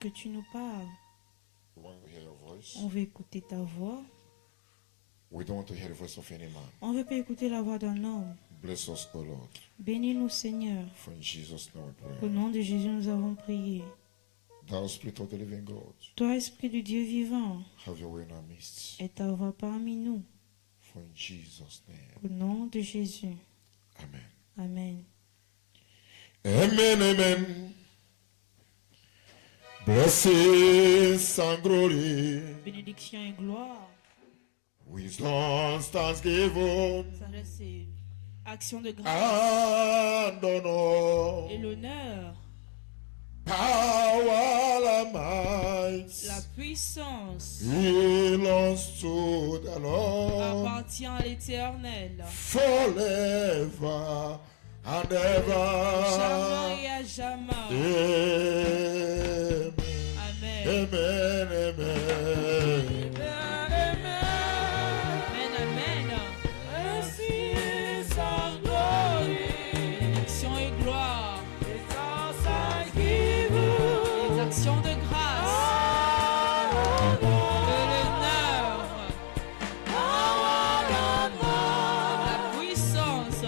que tu nous parles. We want to hear your voice. On veut écouter ta voix. We don't want to hear the voice of any man. On veut pas écouter la voix d'un homme. Bless us, O Lord. Bénis-nous, Seigneur. For in Jesus' name we Au pray. nom de Jésus, nous avons prié. Thou Spirit of the living God, Toi, Esprit du Dieu vivant, have your way in our midst. et ta voix parmi nous. For in Jesus' name. Au nom de Jésus. Amen. Amen. Amen, amen. Blessings and glory, Bénédiction et gloire. wisdom, thanksgiving, Ça, c'est action de grâce. and honor, Et l'honneur, power and might la puissance belongs to the Lord appartient à l'Éternel. forever and ever. Jamais et à jamais. Amen. Amen. Amen, amen. Amen, amen. Bénédiction et gloire. Les actions de grâce. De l'honneur. La puissance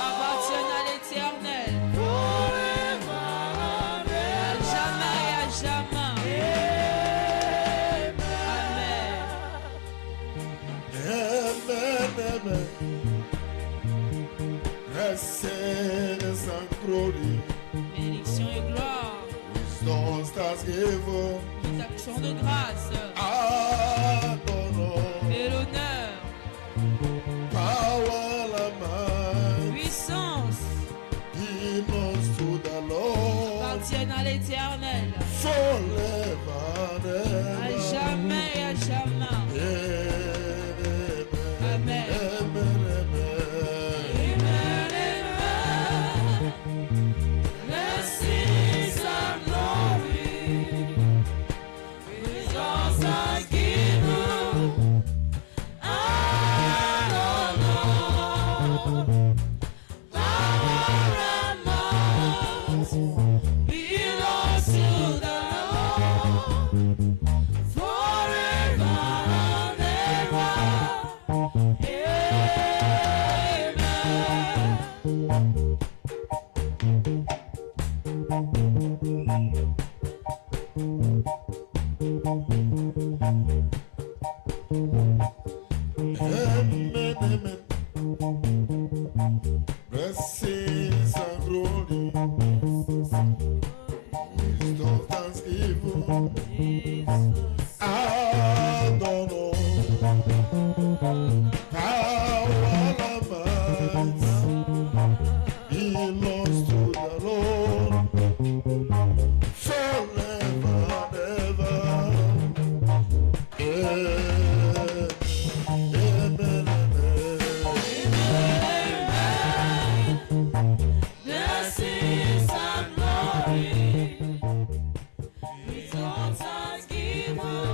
appartiennent à l'Éternel. À jamais et à jamais. Amen. Amen, amen. Blessings and glory, Bénédiction et gloire. wisdom, thanksgiving, Les actions de grâce. and honor, Et l'honneur. power and might Puissance belongs to the Lord appartiennent à l'Éternel. forever and À ever. jamais et à jamais. Amen, Amen. amen, amen. Amen, amen. Blessings and glory, wisdom, thanksgiving, and honor, power and might belongs to the Lord forever and ever. Amen, amen, Blessings and glory.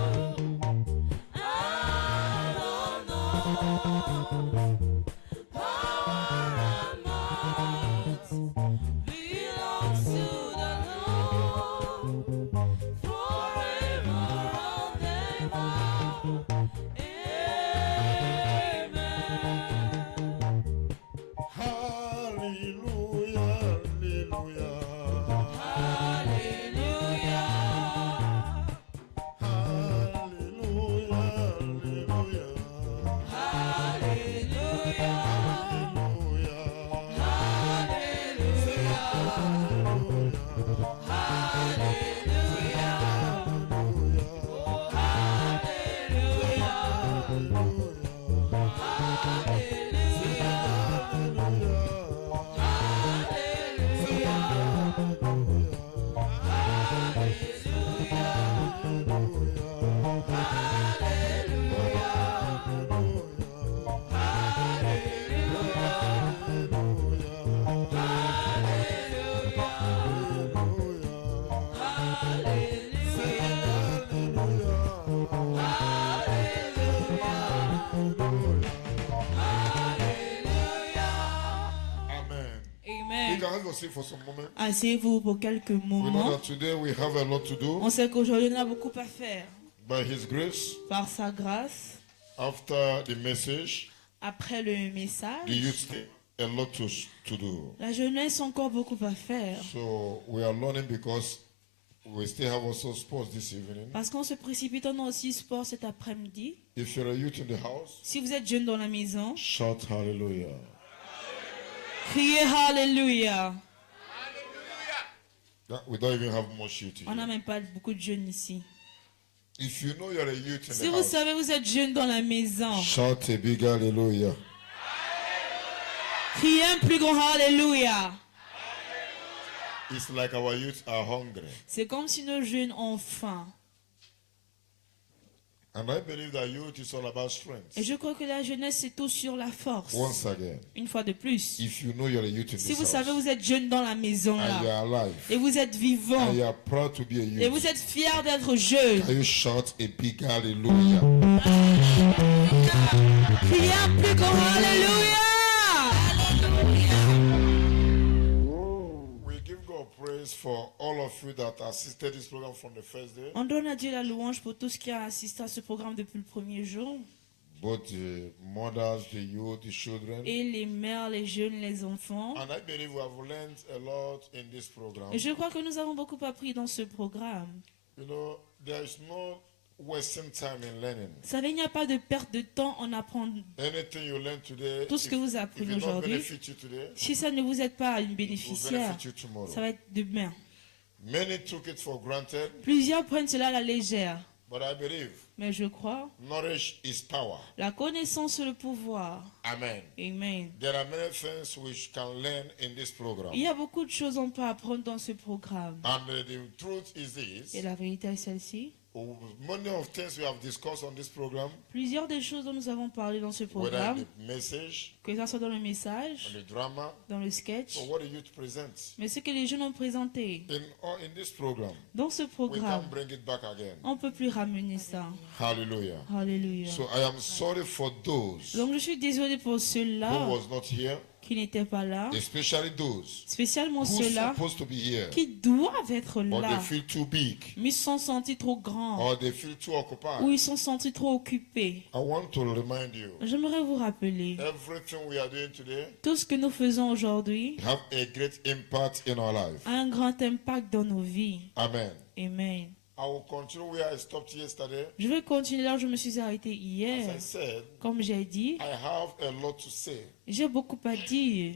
can have your seat for some moment. Asseyez-vous pour quelques We know moments. that today we have a lot to do. On sait qu'aujourd'hui, on a beaucoup à faire. By His grace, Par sa grâce, after the message, après le the message, youth still a lot to do. la jeunesse a encore beaucoup à faire. So we are learning because we still have also sports this evening. Parce qu'en se précipitant dans aussi sport cet après-midi, If you're a youth in the house, si vous êtes jeune dans la maison, shout hallelujah. criez Alléluia. We don't even have much youth On n'a here. même pas beaucoup de jeunes ici. If you know you're a youth in Si the vous house, savez, vous êtes jeune dans la maison, shout a big hallelujah. criez un plus grand Alléluia. It's like our youth are hungry. C'est comme si nos jeunes ont faim. And I believe that youth is all about strength. Et je crois que la jeunesse, c'est tout sur la force. Once again, Une fois de plus. if you know you're a youth in Si this vous house, savez, vous êtes jeune dans la maison and là, you're alive, et vous êtes vivant, and you're proud to be a et vous youth, êtes fier d'être jeune, can you shout a big hallelujah? criez un plus grand Alléluia. We give God praise for all of you that assisted this program from the first day, On donne à Dieu la louange pour tout ce qui a assisté à ce programme depuis le premier jour. both the mothers, the youth, the children. Et les mères, les jeunes, les enfants. And I believe we have learned a lot in this program. Et je crois que nous avons beaucoup appris dans ce programme. You know, there is no wasting time in learning. Vous savez, il n'y a pas de perte de temps en apprendre. Anything you learn today, Tout ce que vous if apprenez it don't aujourd'hui, benefit you today, si ça ne vous aide pas une it will bénéficiaire, benefit you tomorrow. ça va être demain. Many took it for granted, Plusieurs prennent cela à la légère. but I believe Mais je crois, knowledge is power. la connaissance est le pouvoir. Amen. Amen. There are many things we can learn in this program. Il y a beaucoup de choses qu'on peut apprendre dans ce programme. And the truth is this, Et la vérité est celle-ci. many of things we have discussed on this program, Plusieurs des choses dont nous avons parlé dans ce whether programme, in the message, que ce soit dans le in message, the drama, dans le sketch, or what the youth presents. mais ce que les jeunes ont présenté In this program, dans ce we can programme, bring it back again. on ne peut plus ramener ça. Hallelujah. Alléluia. So I am sorry for those Donc je suis désolé pour who ceux-là was not here, qui n'étaient pas là, especially those spécialement who ceux-là supposed to be here, qui doivent être or they là, feel too big, mais ils se sont sentis trop grands, or they feel too ou occupied. ils se sont sentis trop occupés. I want to remind you, J'aimerais vous rappeler, everything we are doing today tout ce que nous faisons aujourd'hui have a great impact in our life. a un grand impact dans nos vies. Amen. Amen. I will continue where I stopped yesterday. Je vais continuer là où je me suis arrêté As hier. I said, Comme j'ai dit, I have a lot to say. j'ai beaucoup à dire.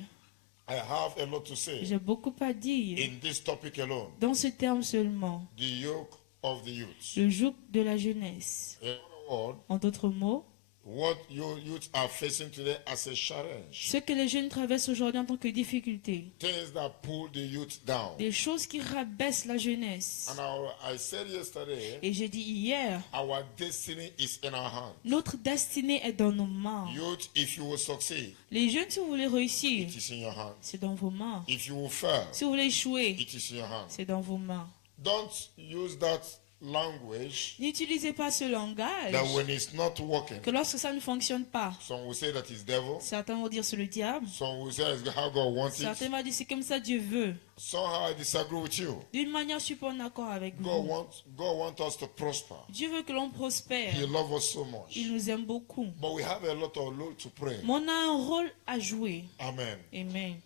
I have a lot to say J'ai beaucoup à dire. in this topic alone. Dans ce terme seulement, The yoke of the youth. le joug de la jeunesse. In other words, En d'autres mots, what your youth are facing today as a challenge. ce que les jeunes traversent aujourd'hui en tant que difficulté. Things that pull the youth down. Des choses qui rabaissent la jeunesse. And I said yesterday, Et j'ai dit hier, our destiny is in our hands. notre destinée est dans nos mains. Youth, if you will succeed, Les jeunes, si vous voulez réussir, it is in your hands. c'est dans vos mains. If you will fail, Si vous voulez échouer, it is in your hands. c'est dans vos mains. Don't use that language N'utilisez pas ce langage that when it's not working, que lorsque ça ne fonctionne pas, some will say that it's devil, certains vont dire c'est le diable, some will say it's how God wants certains it. vont dire c'est comme ça Dieu veut. Somehow I disagree with you. D'une manière, je suis pas en accord avec God vous. wants us to prosper. Dieu veut que l'on prospère. He loves us so much. Il nous aime beaucoup. But we have a lot of role to pray. Mais on a un rôle à jouer. Amen. Amen.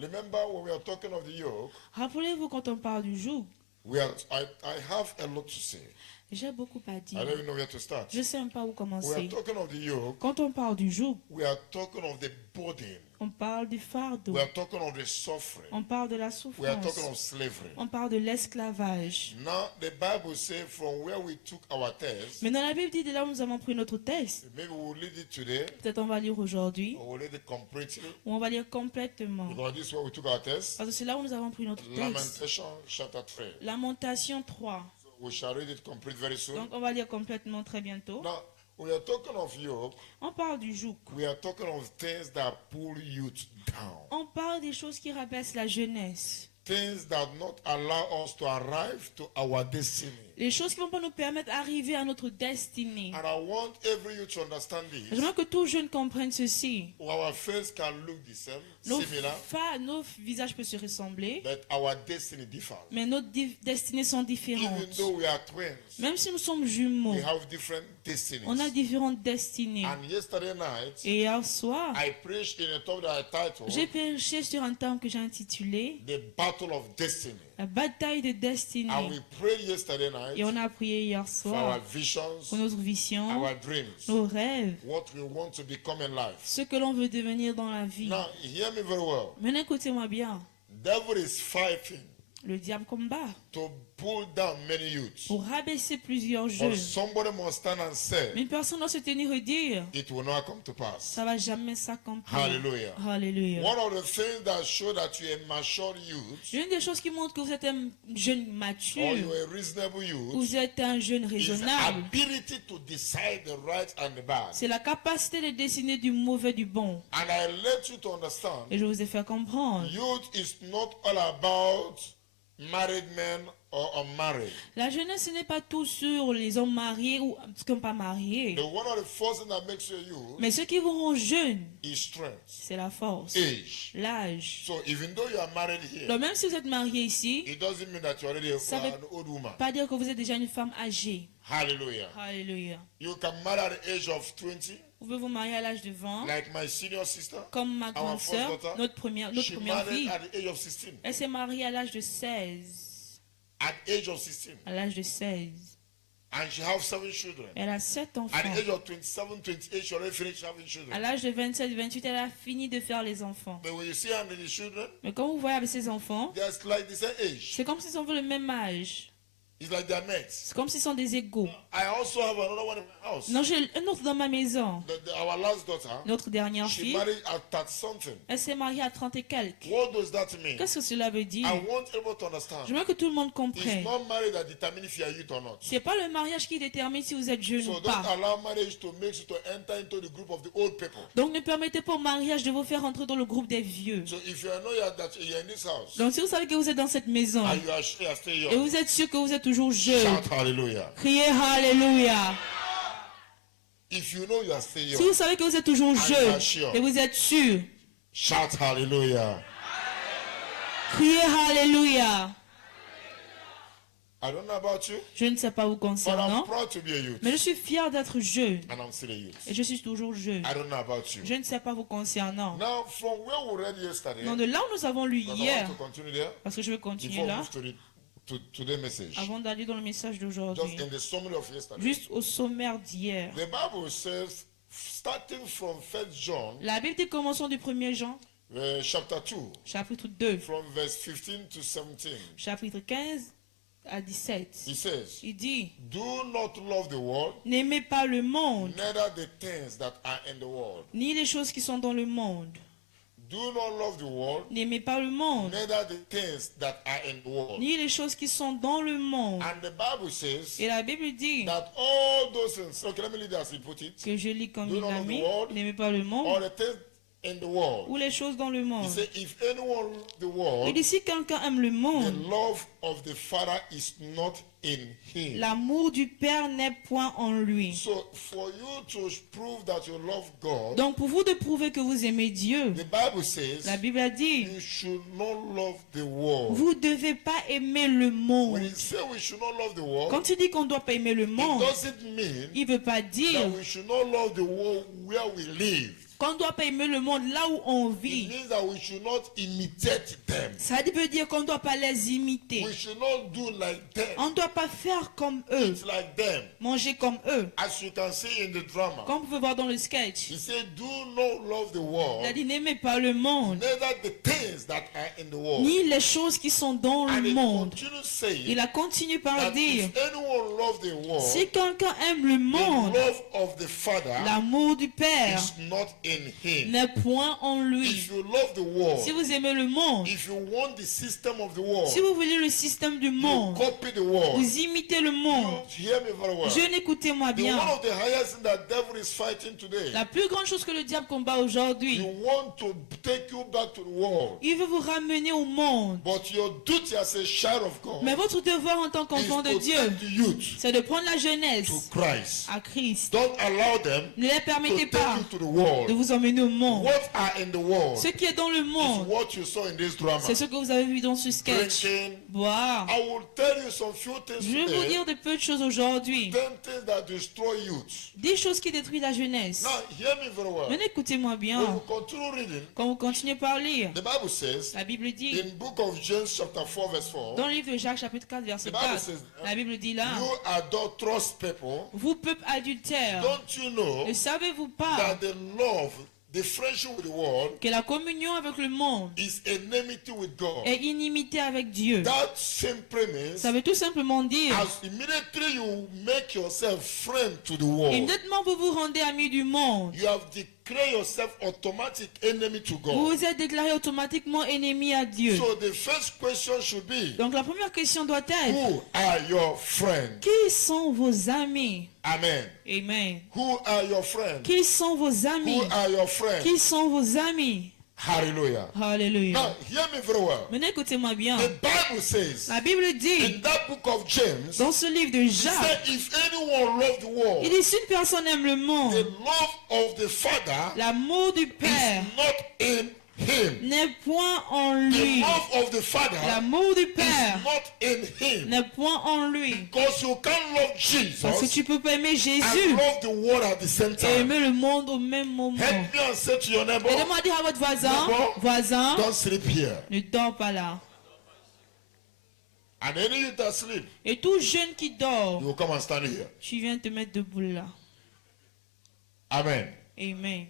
Remember when we are talking of the yoke, Rappelez-vous quand on parle du joug, I have a lot to say. j'ai beaucoup à I dire. don't even know where to start. Je ne sais même pas où We are commencer. talking of the yoke. Quand on parle du joug, We are talking of the burden. on parle du fardeau. We are talking of the suffering. On parle de la We are talking of souffrance. slavery. On parle de l'esclavage. Now the Bible says from where we took our test, Mais dans la Bible dit de là où nous avons pris notre test, maybe we will read it today peut-être on va lire aujourd'hui, or we'll read it completely. ou on va lire complètement. Because this is where we took our test. Parce que c'est là où nous avons pris notre test. Lamentation chapter 3. Lamentation 3. We shall read it complete very soon. Donc on va lire complètement très bientôt. Now we are talking of yoke. On parle du joug. We are talking of things that pull youth down. On parle des choses qui rabaissent la jeunesse. things that not allow us to arrive to our destiny. Les choses qui ne vont pas nous permettre d'arriver à notre destinée. And I want every youth to understand this. J'aimerais que tout jeune comprenne ceci. Our face can look the same, Nos, similar, nos visages peuvent se ressembler, but our destiny differs. mais nos destinées sont Even différentes. though we are twins, Même si nous sommes jumeaux, we have different destinies. on a différentes destinées. And yesterday night, Et hier soir, I preached in a talk that I titled j'ai prêché sur un thème que j'ai intitulé The Battle of Destiny. La bataille de And destinée. we prayed yesterday Et night on a prié hier for our soir visions, pour notre vision, our dreams, nos rêves, what we want to become in life. ce que l'on veut devenir dans la vie. Now, hear me very well. Maintenant, écoutez-moi bien. Devil is fighting Le diable combat to pull down many youths. pour rabaisser plusieurs But jeunes. somebody must stand and say, Mais une personne doit se tenir et dire, it will not come to pass. ça va jamais s'accomplir. Hallelujah. Alléluia. One of the things that show that you're a mature youth L'une des choses qui montre que vous êtes un jeune or mature, you're a reasonable youth vous êtes un jeune is raisonnable, ability to decide the right and the bad. c'est la capacité de décider du mauvais du bon. And I let you to understand, Et je vous ai fait comprendre. youth is not all about married men or unmarried. La jeunesse, ce n'est pas tout sur les hommes mariés ou ceux qui ne sont pas mariés. The one of the first things that makes you a youth Mais ce qui vous rend jeune, is strength, c'est la force, age. l'âge. So even though you are married here, Donc même si vous êtes marié ici, it doesn't mean that you're already Ça veut an old woman. pas dire que vous êtes déjà une femme âgée. Hallelujah. Alléluia. You can marry at the age of 20, Vous pouvez vous marier à l'âge de 20, like my senior sister. comme ma grande Our first sœur, daughter, notre première She fille. married at the age of 16. Elle s'est mariée à l'âge de 16. At the age of 16. À l'âge de 16. And she has 7 children. Elle a 7 At enfants. the age of 27, 28, she already finished having À children. l'âge de 27, 28, elle a fini de faire les enfants. But when you see her and the children, Mais quand vous voyez avec ses enfants, they're like the same age. c'est comme s'ils ont le même âge. It's like they're mates. C'est comme s'ils sont des égaux. I also have another one in my house. Non, j'ai un autre dans ma maison. Our last daughter, Notre dernière she fille, married at 30 something. elle s'est mariée à 30 et quelques. What does that mean? Qu'est-ce que cela veut dire? I want everyone to understand. Je veux que tout le monde It's comprenne. not marriage that determines if you are youth or not. C'est pas le mariage qui détermine si vous êtes jeune So ou don't pas. allow marriage to make you to enter into the group of the old people. Donc ne permettez pas au mariage de vous faire entrer dans le groupe des vieux. So if you know that you're in this house, Donc si vous savez que vous êtes dans cette maison and you are still et young, vous êtes sûr que vous êtes toujours jeune, shout hallelujah. criez Alléluia. If you know you are still Si young, vous savez que vous êtes toujours you jeune are sure. et vous êtes sûr, shout hallelujah. criez Alléluia. I don't know about you, Je ne sais pas vous but I'm concernant, proud to be a youth. mais je suis fier d'être jeune And I'm still a youth. et je suis toujours jeune. I don't know about you. Je ne sais pas vous concernant. Now, from where we read yesterday, Donc de là où nous avons lu because I hier, want to continue there, parce que je vais continuer before we là, move to today's message. avant d'aller dans le message d'aujourd'hui. Just in the summary of yesterday. Juste au sommaire d'hier. The Bible says, starting from 1 John, La Bible dit, commençons du 1er Jean, chapter 2, chapitre 2, from verse 15 to 17, chapitre 15 à 17. he says, Il dit, do not love the world, n'aimez pas le monde, neither the things that are in the world. ni les choses qui sont dans le monde. Do not love the world, N'aimez pas le monde, neither the things that are in the world. ni les choses qui sont dans le monde. And the Bible says Et la Bible dit, that all those things, okay, let me read it as he put it, que je lis comme Do il not l'a love the mis, world, n'aimez pas le all monde, the things in the world. ou les choses dans le He monde. said, if anyone loves the Et world, dit, si quelqu'un aime le the monde, love of the Father is not in him. l'amour du Père n'est point en lui. So for you to prove that you love God, Donc pour vous de prouver que vous aimez Dieu, the Bible says la Bible a dit, you should not love the world. vous ne devez pas aimer le When monde. he says we should not love the world, Quand il dit qu'on ne doit pas aimer le it monde, doesn't mean il ne veut pas dire that we should not love the world where we live. qu'on ne doit pas aimer le monde là où on It vit. means that we should not imitate them. Ça veut dire qu'on ne doit pas les imiter. We should not do like them. On ne doit pas faire comme eux, It's like them. manger comme eux. As you can see in the drama, Comme vous pouvez voir dans le sketch, he said, do not love the il world, a dit n'aimez pas le monde, neither the things that are in the world. ni les choses qui sont dans And le he monde. continues saying Il a continué par that dire, if anyone loves the world, si quelqu'un aime le the monde, love of the Father l'amour du Père is not in him. n'est point en lui. If you love the world, Si vous aimez le monde, if you want the system of the world, si vous voulez le système du you monde, copy the world. vous imitez le monde. You hear me very well. Jeune, écoutez-moi The bien. one of the highest thing that devil is fighting today. La plus grande chose que le diable combat aujourd'hui, You want to take you back to the world. il veut vous ramener au monde. But your duty as a child of God Mais votre devoir en tant is qu'enfant de to Dieu, take the youth c'est de prendre la to jeunesse Christ. à Christ. Don't allow them Ne les to permettez take pas you to the de world. vous emmener au monde. What are in the world Ce qui est dans le is monde, what you saw in this drama. c'est ce que vous avez vu dans ce sketch. Drinking. Boire. I will tell you some few things Je vais vous today. dire de peu de choses aujourd'hui. 10 things that destroy youth. Des choses qui détruisent la jeunesse. Now, hear me very well. Mais écoutez-moi When bien. we continue reading, Quand vous continuez par lire, the Bible says la Bible dit, in book of James chapter 4 verse 4, dans le livre de Jacques chapitre 4 verset The Bible 4, says, la Bible dit là, you adulterous people, vous peuple adultère, don't you know ne savez-vous pas that the love, the friendship with the world que la communion avec le monde is enmity with God? est inimité avec Dieu? That same premise, Ça veut tout simplement dire, as immediately you make yourself friend to the world, immédiatement vous vous rendez ami du monde, you have declared yourself automatic enemy to vous God. vous êtes déclaré automatiquement ennemi à Dieu. So the first question should be, Donc la première question doit être, who are your friends? qui sont vos amis? Amen. Amen. Who are your friends? Qui sont vos amis? Who are your friends? Qui sont vos amis? Hallelujah. Alléluia. Now, hear me very well. Maintenant écoutez-moi bien. The Bible says La Bible dit, in that book of James, dans ce livre de it Jacques, said, if anyone loves the world, il dit si une personne aime le the monde, love of the Father l'amour du Père is not in him. n'est point en The lui. love of the Father L'amour du is Père not in him. n'est point en lui. Because you can't love Parce que Jesus tu peux pas aimer and Jésus love the world at the same et time. aimer le monde au même moment. Help me and say to your neighbor, Aidez-moi à dire à votre voisin, Neighbor, voisin, don't sleep here. ne dors pas là. And any youth that sleep, Et tout jeune qui dort, you will come and stand here. tu viens te mettre debout là. Amen. Amen.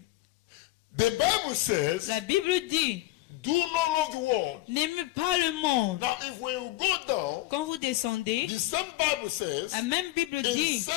The Bible says, La Bible dit, do not love the world. n'aimez pas le monde. Now, if when you go down, Quand vous descendez, the same Bible says la même Bible in dit, 2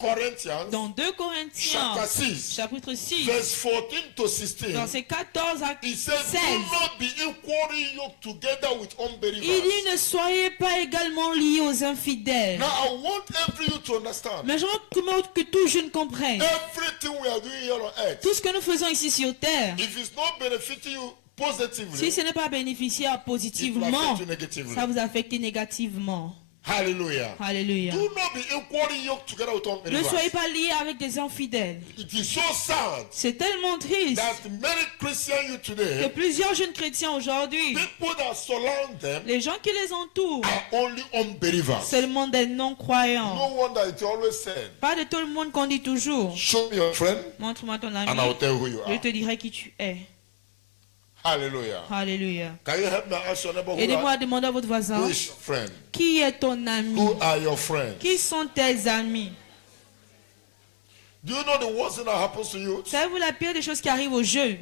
Corinthians dans 2 Corinthiens, chapter 6, chapitre 6, verse 14 to 16, versets 14 à it says, 16, do not be equally yoked together with il unbelievers. dit, ne soyez pas également liés aux infidèles. Now, I want every you to understand. Mais je veux que tout jeune comprenne. Everything we are doing here on earth, Tout ce que nous faisons ici sur terre, if it's not benefiting you positively, si ce n'est pas bénéficiaire it will positivement, affect you negatively. ça vous affecte négativement. Hallelujah. Alléluia. Do not be equally yoked together with Ne unbelievers. soyez pas liés avec des infidèles. It is so sad C'est tellement triste that many Christian youth que today, plusieurs jeunes chrétiens aujourd'hui, people that surround them les gens qui les entourent, are only unbelievers. seulement des non-croyants. No wonder it always said, Pas de tout le monde qu'on dit toujours. show me your friend Montre-moi ton and I will ami, tell you who you je are. te dirai qui tu es. Hallelujah. Alléluia. Can you help me ask your neighbor Aidez-moi à demander à votre who voisin, is your friend? qui est ton ami? Who are your friends? Qui sont tes amis? Do you know the worst thing that happens to you? Savez-vous la pire des choses qui arrivent aux jeunes?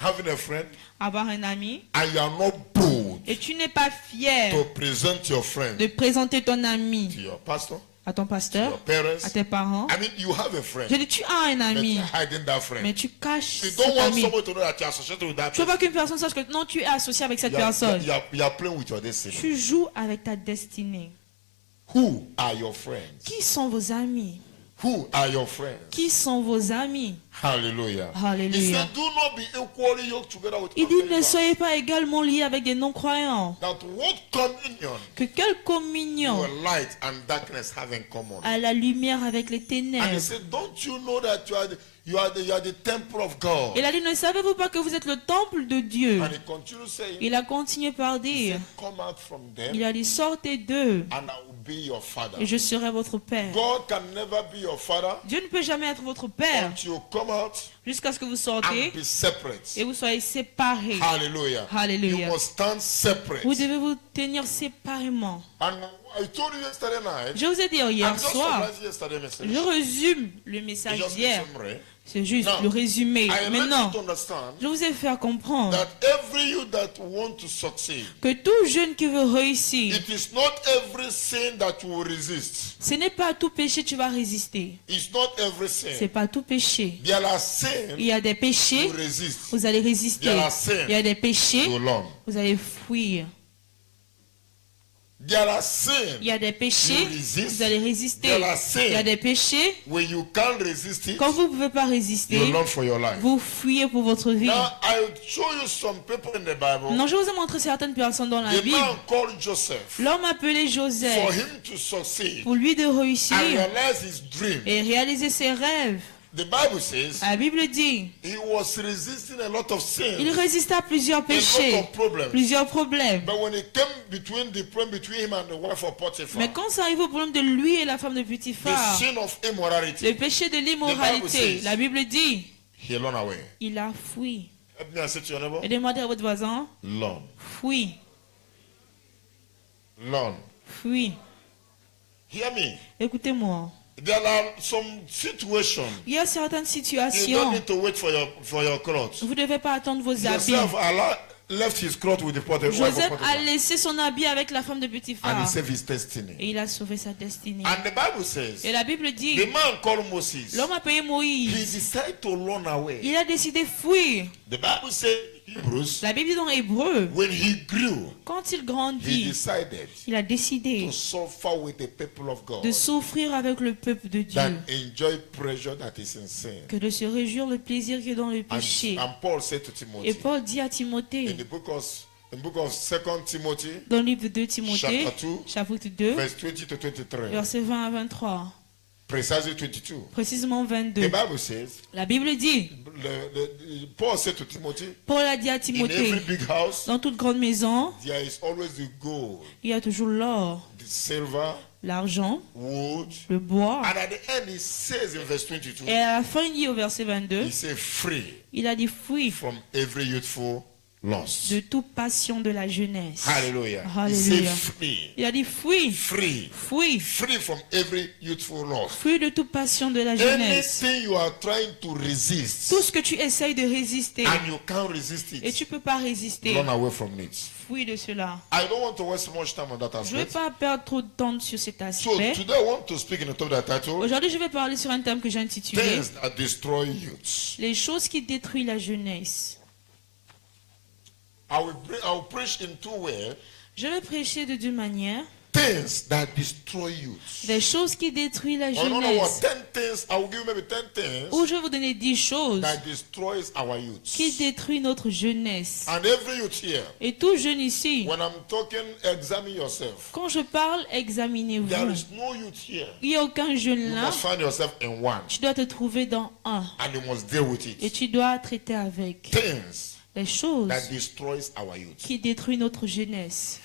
Having a friend Avoir un ami and you are not bold et tu n'es pas fier to present your friend de présenter ton ami to your pastor, à ton to pasteur, your parents. à tes parents. I mean, you have a Je friend, dis, tu as un but ami, you're hiding that friend. mais tu caches You cet don't want ami. someone to know that you're associated with that Tu veux person. pas qu'une personne sache que non, tu es associé avec cette You are, personne. you are playing with your destiny. Tu joues avec ta destinée. Who are your friends? Qui sont vos amis? Who are your friends? Qui sont vos amis? Hallelujah. He Alléluia. said, do not be equally yoked together with Il dit, ne unbelievers. soyez pas également liés avec des non-croyants. That what communion Que quelle communion your light and darkness have in common? à la lumière avec les And he ténèbres. said, don't you know that you are the temple of God? Il a dit, ne savez-vous pas que vous êtes le temple de Dieu? And he continued saying, Il a continué par he dire, said, come out from them il a dit, sortez d'eux and I will be your father. et je serai votre père. God can never be your father Dieu ne peut jamais être votre père until you come out jusqu'à ce que vous and sortez be separate. et vous soyez séparés. Hallelujah. Hallelujah. You must stand separate. Vous devez vous tenir séparément. And I told you yesterday night, Je vous ai dit I'm hier just soir, summarizing yesterday message. je résume le It's message just a d'hier. summary. C'est juste Now, le résumé. I want Maintenant, you to understand je vous ai fait comprendre that every you that want to succeed, que tout jeune qui veut réussir, it is not every sin that you will resist. ce n'est pas à tout péché que tu vas résister. It's not every C'est sin. pas tout péché. There are sins Il y a des péchés, you resist. vous allez résister. There are sins, Il y a des péchés, you learn. vous allez fuir. There are sins. Il y a des péchés, You resist. vous allez résister. There are sins. Il y a des péchés, When you can't resist it, quand vous ne pouvez pas you résister, learn for your life. vous fuyez pour votre vie. Now, I'll show you some people in the Bible. Non, je vous ai montré certaines personnes dans la The Bible. man called Joseph, L'homme appelé for Joseph, him to succeed pour lui de and réussir realize his dream. et réaliser ses rêves, The Bible says la Bible dit, he was resisting a lot of il sins, résista à plusieurs a péchés, lot of problems. plusieurs problèmes. But when it came between the problem between him and the wife of Potiphar, Mais quand ça arrive au problème de lui et la femme de the Potiphar, sin of immorality, le péché de l'immoralité, la Bible dit, he run away. il a fui. Let me say to your neighbor, Et demandez à votre voisin, learn, fui, learn. fui. Hear me. Écoutez-moi. There are some situations Il y a certaines you don't situations, need to wait for your clothes. vous ne devez pas attendre vos habits. Joseph left his cloth with the wife of Joseph Potiphar, a laissé son habit avec la femme de and Potiphar he saved his destiny. et il a sauvé sa destinée. And the Bible says, Et la Bible dit, the man called Moses, l'homme a payé he Moïse. decided to run away. Il a décidé de fuir. The Bible says in Hebrews, La Bible dit dans Hébreu, when he grew, quand il he grandit, decided il a décidé to suffer with the people of God de souffrir avec le peuple de Dieu than enjoy pleasure that is in sin. que de se réjouir le plaisir qui est dans le péché. And Paul said to Et Timothy, Paul dit à in Timothée, the book of 2 Timothy, dans le livre de Timothée, Chapter 2, chapitre 2, verse 20 to 23, versets 20 à 23, precisely 22. précisément The 22. Bible says, La Bible dit, Paul said to Timothy, Paul a dit à in every Timothée, big house, dans toute grande maison, there is always the gold, il y a toujours l'or, the silver, l'argent, wood. le bois. And at the end, he says in verse 22, Et à la fin, il dit au verset 22, he says, free il a dit fuis from every youthful lust. de toute passion de la jeunesse. Hallelujah. He Hallelujah. said, free. Il a dit fuis, Free. fuis, Free from every youthful lust. fuis de toute passion de la jeunesse. Anything you are trying to resist Tout ce que tu essayes de résister and you can't resist et it, tu ne peux pas résister, run away from it. fuis de cela. I don't want to waste much time on that Je ne vais aspect. pas perdre trop de temps sur cet So aspect. today I want to speak in the top of that title, Aujourd'hui, je vais parler sur un thème que j'ai intitulé things that destroy youths. Les choses qui détruisent la jeunesse. I will preach in two ways. Je vais prêcher de deux manières. Things that destroy youths. Les choses qui détruisent la I don't know what jeunesse. 10 things. I will give you maybe 10 things Ou je vais vous donner 10 choses that destroys our youths. qui détruisent notre jeunesse. And every youth here, Et tout jeune ici, when I'm talking, examine yourself. quand je parle, There examinez-vous. is no youth here. Il n'y a aucun jeune You là. must find yourself in one, Tu dois te trouver dans un. and you must deal with Et it. tu dois traiter avec Things les choses that destroys our youth. qui détruisent notre jeunesse.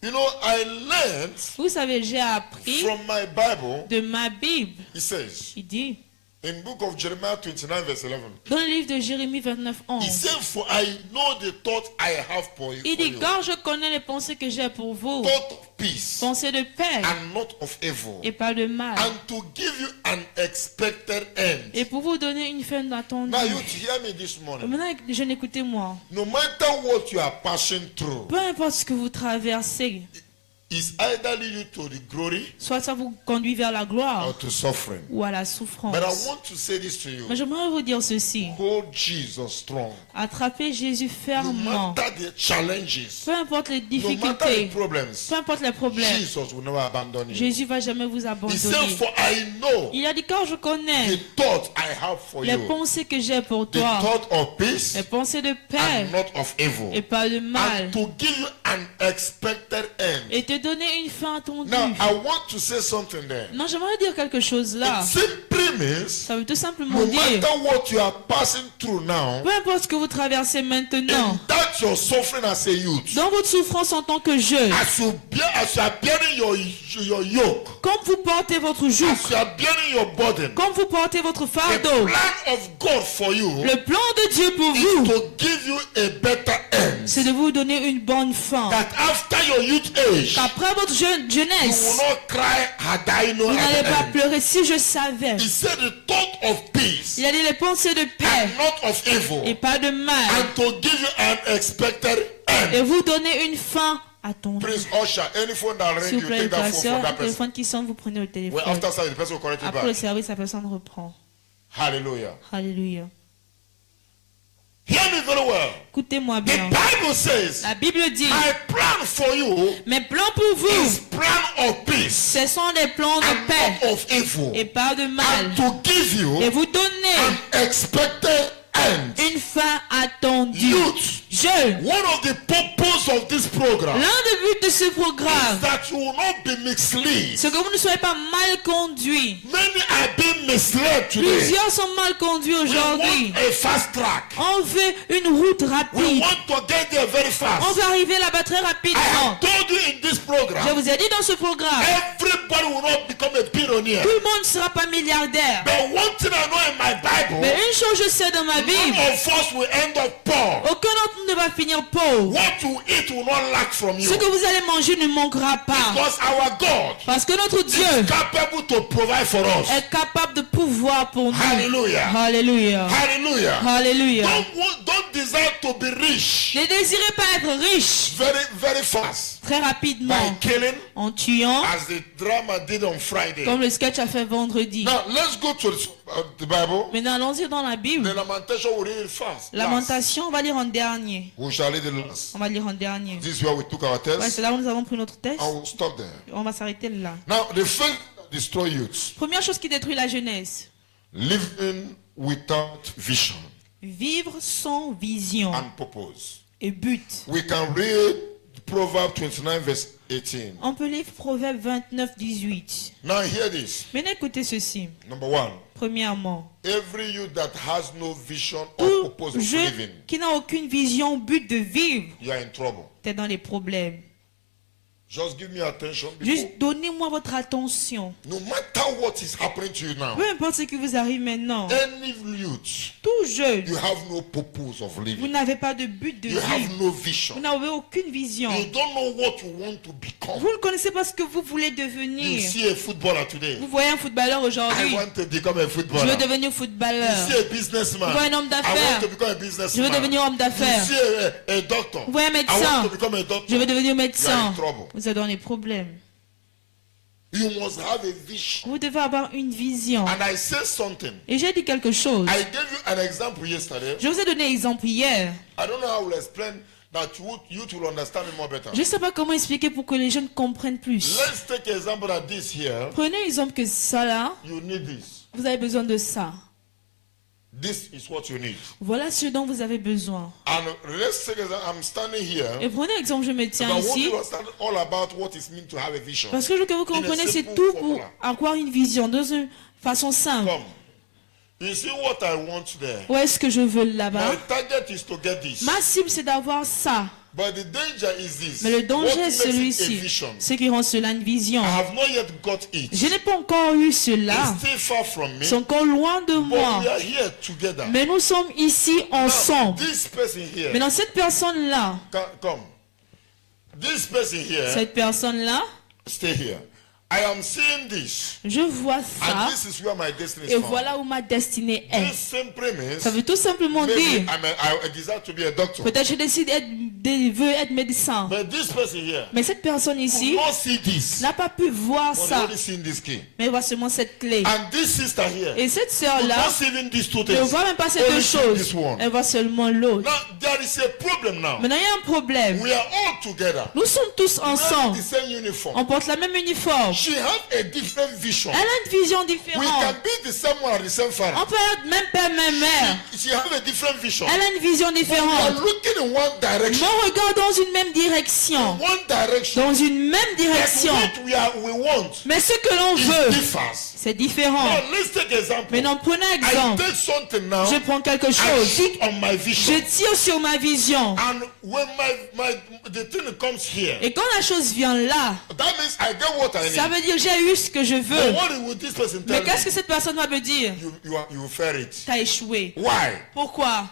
You know, I learned Vous savez, j'ai appris from my Bible. de ma Bible. It says Il dit, in book of Jeremiah 29 verse 11. dans le livre de Jérémie 29, He 11, said, "For I know the thought I have for you, il dit, car je connais les pensées que j'ai pour vous, thought of peace pensées de paix and not of evil, et pas de mal, and to give you an expected end." et pour vous donner une fin d'attente. Now you hear me this morning. Maintenant, jeune, écoutez-moi. No matter what you are passing through, Peu importe ce que vous traversez, is either lead you to the glory soit ça vous conduit vers la gloire or to suffering. ou à la souffrance. But I want to say this to you. Mais j'aimerais vous dire ceci. Hold Jesus strong. Attrapez Jésus No fermement. matter the challenges, Peu importe les no matter difficultés, the problems, peu importe les problèmes, Jesus will never abandon you. Jésus va jamais vous He said, abandonner. "For I know Il a dit, quand je connais the thought I have for les you, pensées que j'ai pour the toi, thought of peace les pensées de paix and not of evil, et pas de mal, and to give you an expected end." et te donner une fin attendue. Now, I want to say something there. Non, j'aimerais dire quelque chose là. It simply means, Ça veut tout simplement no dire, matter what you are passing through now, peu importe ce que vous traversez maintenant, in that you're suffering as a youth, dans votre souffrance en tant que jeune, as you are bearing your yoke, quand vous portez votre joug, as you are bearing your burden, quand vous portez votre the fardeau, plan of God for you le plan de Dieu pour is vous, to give you a better end. c'est de vous donner une bonne fin. That after your youth age, Qu'après votre you will jeunesse, not cry, had I known vous at n'allez the pas end. pleurer si je savais. He said the thought of peace Il a dit les pensées de paix and not of et evil, pas de mal, and to give you an expected end. et vous donner une fin attendue. Please usher, any phone that rings, S'il you vous plaît, take that phone pasteur, from that le person. téléphone qui sonne, vous prenez le Well, téléphone. after service, the person will connect you Après le back. service, la personne reprend. Hallelujah. Alléluia. Hear me very well. Écoutez-moi The bien. Bible says, La Bible dit, my plan for you mes plans pour vous, is plan of peace ce sont des plans de and paix not of evil, et pas de mal. and to give you Et vous donner an expected end. une fin attendue. Youth, Jeunes, one of the purpose of this program l'un des buts de ce is programme, that you will not be misled. c'est que vous ne soyez pas mal conduits. Many are being misled today. Plusieurs sont mal conduits We aujourd'hui. want a fast track. On veut une route We rapide. want to get there very On fast. veut arriver là-bas très I rapidement. have told you in this Je program, vous ai dit dans ce programme, everybody will not become a billionaire. tout le monde ne sera pas milliardaire. But one thing I know in my Bible, Mais une chose je sais dans ma Bible, none of us will end up poor. aucun d'entre nous ne va finir pauvre. What you eat will not lack from you. Ce que vous allez manger ne manquera pas. Because our God Parce que notre Dieu is capable to provide for us. est capable de pouvoir pour nous. Hallelujah. Alléluia. Hallelujah. Alléluia. Don't desire to be rich Ne désirez pas être riche very fast très rapidement by killing, en tuant, as the drama did on Friday. comme le sketch a fait vendredi. Now let's go to the Bible. Maintenant, allons-y dans la The Bible. lamentation we read it fast. Last. Lamentation, on va lire en dernier. We shall read it last. On va lire en dernier. This is where we took our Ouais, test. c'est là où nous avons pris notre test. I will stop there. On va s'arrêter là. Now the first that destroy youth, Première chose qui détruit la jeunesse. living without vision Vivre sans vision and purpose. et but. We can read Proverbs 29 verse 18. On peut lire Proverbe 29, 18. Now hear this. Maintenant, écoutez ceci. Number one, Premièrement, every youth that has no vision or tout purpose of jeune living, qui n'a aucune vision, but de vivre, you are in trouble. t'es dans les problèmes. Just give me attention. Before. Juste donnez-moi votre attention. No matter what is happening to you now, Peu importe ce qui vous arrive maintenant, any youth, tout jeune, you have no purpose of vous living. n'avez pas de but de You have vivre. no Vous vision. n'avez aucune vision. You don't know what you want to become. Vous ne connaissez pas ce que vous voulez You devenir. see a footballer today. Vous voyez un footballeur I aujourd'hui. want to become a Je veux footballer. devenir You footballeur. see a businessman. Vous voyez un homme I d'affaires. want to become a Je veux businessman. devenir homme You d'affaires. see a doctor. Vous voyez un I want médecin. to become a doctor. Je veux devenir You are médecin. in trouble. Vous êtes dans les problèmes. You must have a vision. Vous devez avoir une vision. And I say something. Et j'ai dit quelque chose. I gave you an example yesterday. Je vous ai donné un exemple hier. I don't know how I will explain that you will understand it more better. Je ne sais pas comment expliquer pour que les jeunes comprennent plus. Let's take example that this here. Prenez l'exemple que ça là, You need this. vous avez besoin de ça. This is what you need. Voilà ce dont vous avez besoin. And let's take example. I'm standing here. Et prenez l'exemple, je me But I tiens want ici. you to understand all about what it means to have a vision. Parce que je veux que vous compreniez, c'est tout pour avoir une vision, dans une façon simple. Come. You see what I want there. Où est-ce que je veux là-bas? My target is to get this. Ma cible, c'est d'avoir ça. But the danger is this. Mais le What danger est makes it a celui-ci. vision? Ce qui rend cela une vision. I have not yet got it. Je n'ai pas encore eu cela. It's still far from me. Ils sont encore loin de But moi. we are here together. Mais nous sommes ici Now, ensemble. this person here. Maintenant, cette personne-là, Come. This person here. cette personne-là, Stay here. I am seeing this. je vois And ça. this is where my destiny is Et found. voilà où ma destinée est. This simply means Ça veut tout simplement maybe dire, I desire to be a doctor. peut-être je décide veux être médecin. But this person here Mais cette personne could ici not see this. n'a pas pu voir But ça. only seen this key. Mais voit seulement cette clé. And this sister here Et cette could sœur-là not see even these two ne things. voit même pas ces Only deux see choses. this one. Elle voit seulement l'autre. Now there is a problem now. Maintenant, il y a un problème. We are all together. Nous sommes tous We have ensemble. the same uniform. On porte la même uniforme. She has a different vision. Elle a une vision We différente. can be the same one, the same father. On peut être même père, même mère. She has a different vision. Elle a une vision We are différente. looking in one direction. Mon regard dans une même direction. One direction. Dans une même But direction. what we want Mais ce que l'on is veut, different. c'est différent. Now let's take example. Maintenant, prenez un I exemple. take something now. Je prends quelque I chose. shoot on my vision. Je tire sur ma vision. And when the thing comes here, Et quand la chose vient là, that means I get what I ça need. veut dire j'ai eu ce que je But veux. what would this person Mais tell qu'est-ce que me? cette personne va me dire? You fair it. T'as échoué. Why? Pourquoi?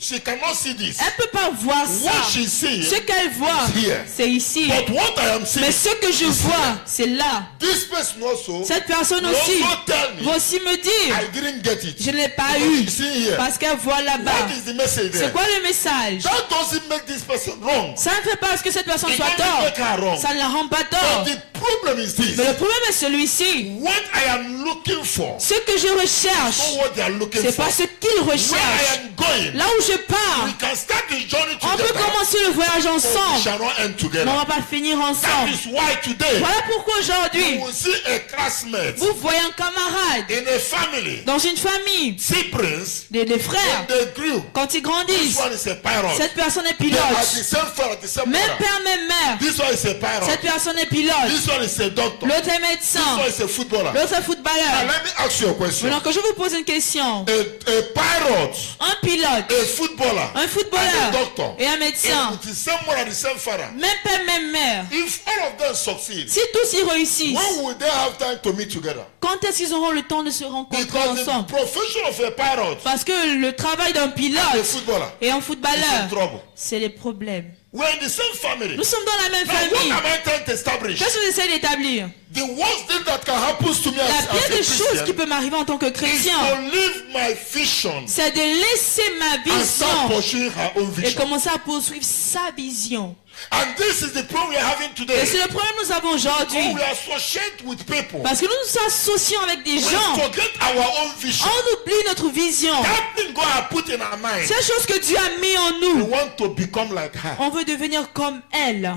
She cannot see this. Elle peut pas voir ça. What she sees, Ce qu'elle voit, is here. c'est ici. But what I am seeing, Mais ce que je vois, c'est là. this person also, Cette personne will aussi also tell me, va aussi me dire, I didn't get it. je ne l'ai pas Because eu. she's seeing here. Parce qu'elle voit là-bas. What is the message there? C'est quoi le message? That doesn't make this person wrong. Ça ne fait pas ce que cette personne It soit doesn't make her tort. wrong. Ça ne la rend pas But tort. the problem problem is this. Mais le problème est celui-ci. What I am looking for, Ce que je recherche, not what they are looking c'est for. pas ce qu'ils Where I recherchent. am going, Là où je we pars, can start the journey on peut together, commencer le voyage but we ensemble, shall not end mais together. on va pas finir That ensemble. is why today, Voilà pourquoi you aujourd'hui, will see a classmate vous voyez un camarade in a family, dans une famille, siblings, des frères, when they grew. quand ils This grandissent, one is a pilot. cette personne est They are pilote. the same father, the same Même mother. père, même mère, This one is a pilot. cette personne est pilote. This one is a doctor. L'autre est This médecin, one is a footballer. l'autre est Now footballeur. let me ask you a question. Maintenant que je vous pose une question, A pilot, un pilote, a footballer, un and a footballeur doctor, et un médecin, with the same mother, the same father. même père, même mère, If all of them succeed, si tous y réussissent, when will they have time to meet together? quand est-ce qu'ils auront le temps de se rencontrer Because the ensemble? profession of a pilot Parce que le travail d'un and a pilote footballer et un is in footballeur, trouble. c'est les problèmes. We're in the same family. Nous sommes dans la même Now, what famille. am I trying to establish? Qu'est-ce que j'essaie d'établir? The worst thing that can happen to me La as pire a des choses qui Christian peut m'arriver en tant que is chrétien, to leave my vision c'est de laisser ma and start vision pursuing her own et vision. commencer à poursuivre sa vision. And this is the problem we are having Et today. c'est le problème que nous avons Oh, aujourd'hui. we associate with people. Parce que nous nous associons avec des We gens. forget our own vision. On oublie notre vision. That thing God has put in our mind. Ces choses que Dieu a mis en We nous, want to become like her. on veut devenir comme elle.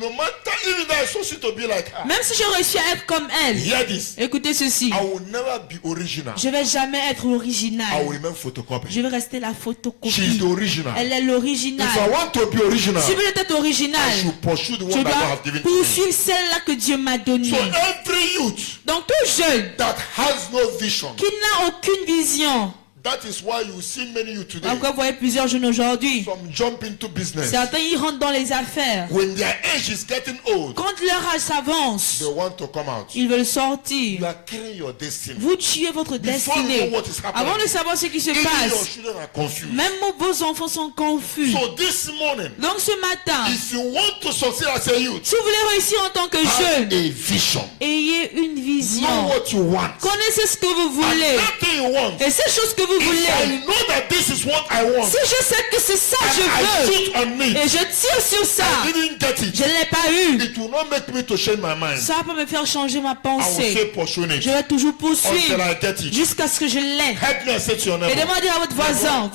No matter even though I supposed to be like her. Même si je réussis à être comme elle, Hear this. écoutez ceci. I will never be original. Je vais jamais être I will original. remain photocopy. Je vais rester la She is photocopie. the original. Elle est If I l'original. want to be original, Si vous voulez être I original, should pursue the je one that God dois has given to me. poursuivre celle-là que Dieu m'a donnée. So every youth Donc tout jeune that has no vision, qui n'a aucune vision, that is why you see many youth today. encore vous voyez plusieurs jeunes aujourd'hui, Some jump into business. certains y rentrent dans les affaires. When their age is getting old, Quand leur âge s'avance, they want to come out. ils veulent You sortir. are killing your destiny. Vous tuez votre Before you destinée. know what is happening, Avant de savoir ce qui se even your passe, children are confused. même vos enfants sont confus. So this morning, Donc ce matin, if you want to succeed as a youth, si vous voulez réussir en tant que have jeune, a vision. ayez une Know vision. what you want. Connaissez ce que vous And voulez. that thing you want, Et ces choses que vous if I voulez, know that this is what I want, si je sais que c'est ça que and I je veux, sit on it, et je tire sur ça, I didn't get je it, ne l'ai pas eu, it will not make me to change my mind. ça va pas me faire changer ma I will pensée. say pursuing it Je vais toujours until poursuivre I get it. jusqu'à ce que je l'ai. Help me and say to your Et neighbor, demandez à votre voisin,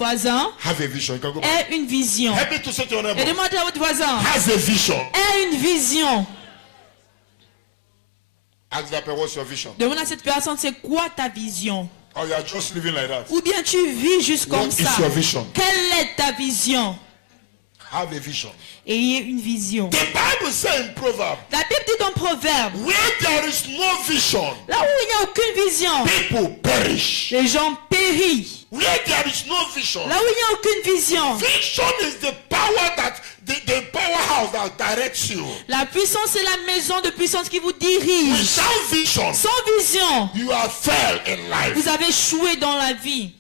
have a vision. You can go back. aie une vision. Help me to say to your Et neighbor, demandez à votre voisin, has a vision. aie une vision. Ask that person, what's your vision? Demande à cette personne, c'est quoi ta vision? Or you are just living like that. Ou bien tu vis juste comme What is ça. your vision? Quelle est ta vision? Have a vision. Ayez une vision. The Bible says in Proverbs, La Bible dit dans Proverbe, where there is no vision, là où il n'y a aucune vision, people perish. les gens périssent. Where there is no vision, Là où il n'y a aucune vision, vision is the power that the powerhouse that directs you. la puissance c'est la maison de puissance qui vous dirige. Without vision, Sans vision, you have failed in life. vous avez échoué dans la vie.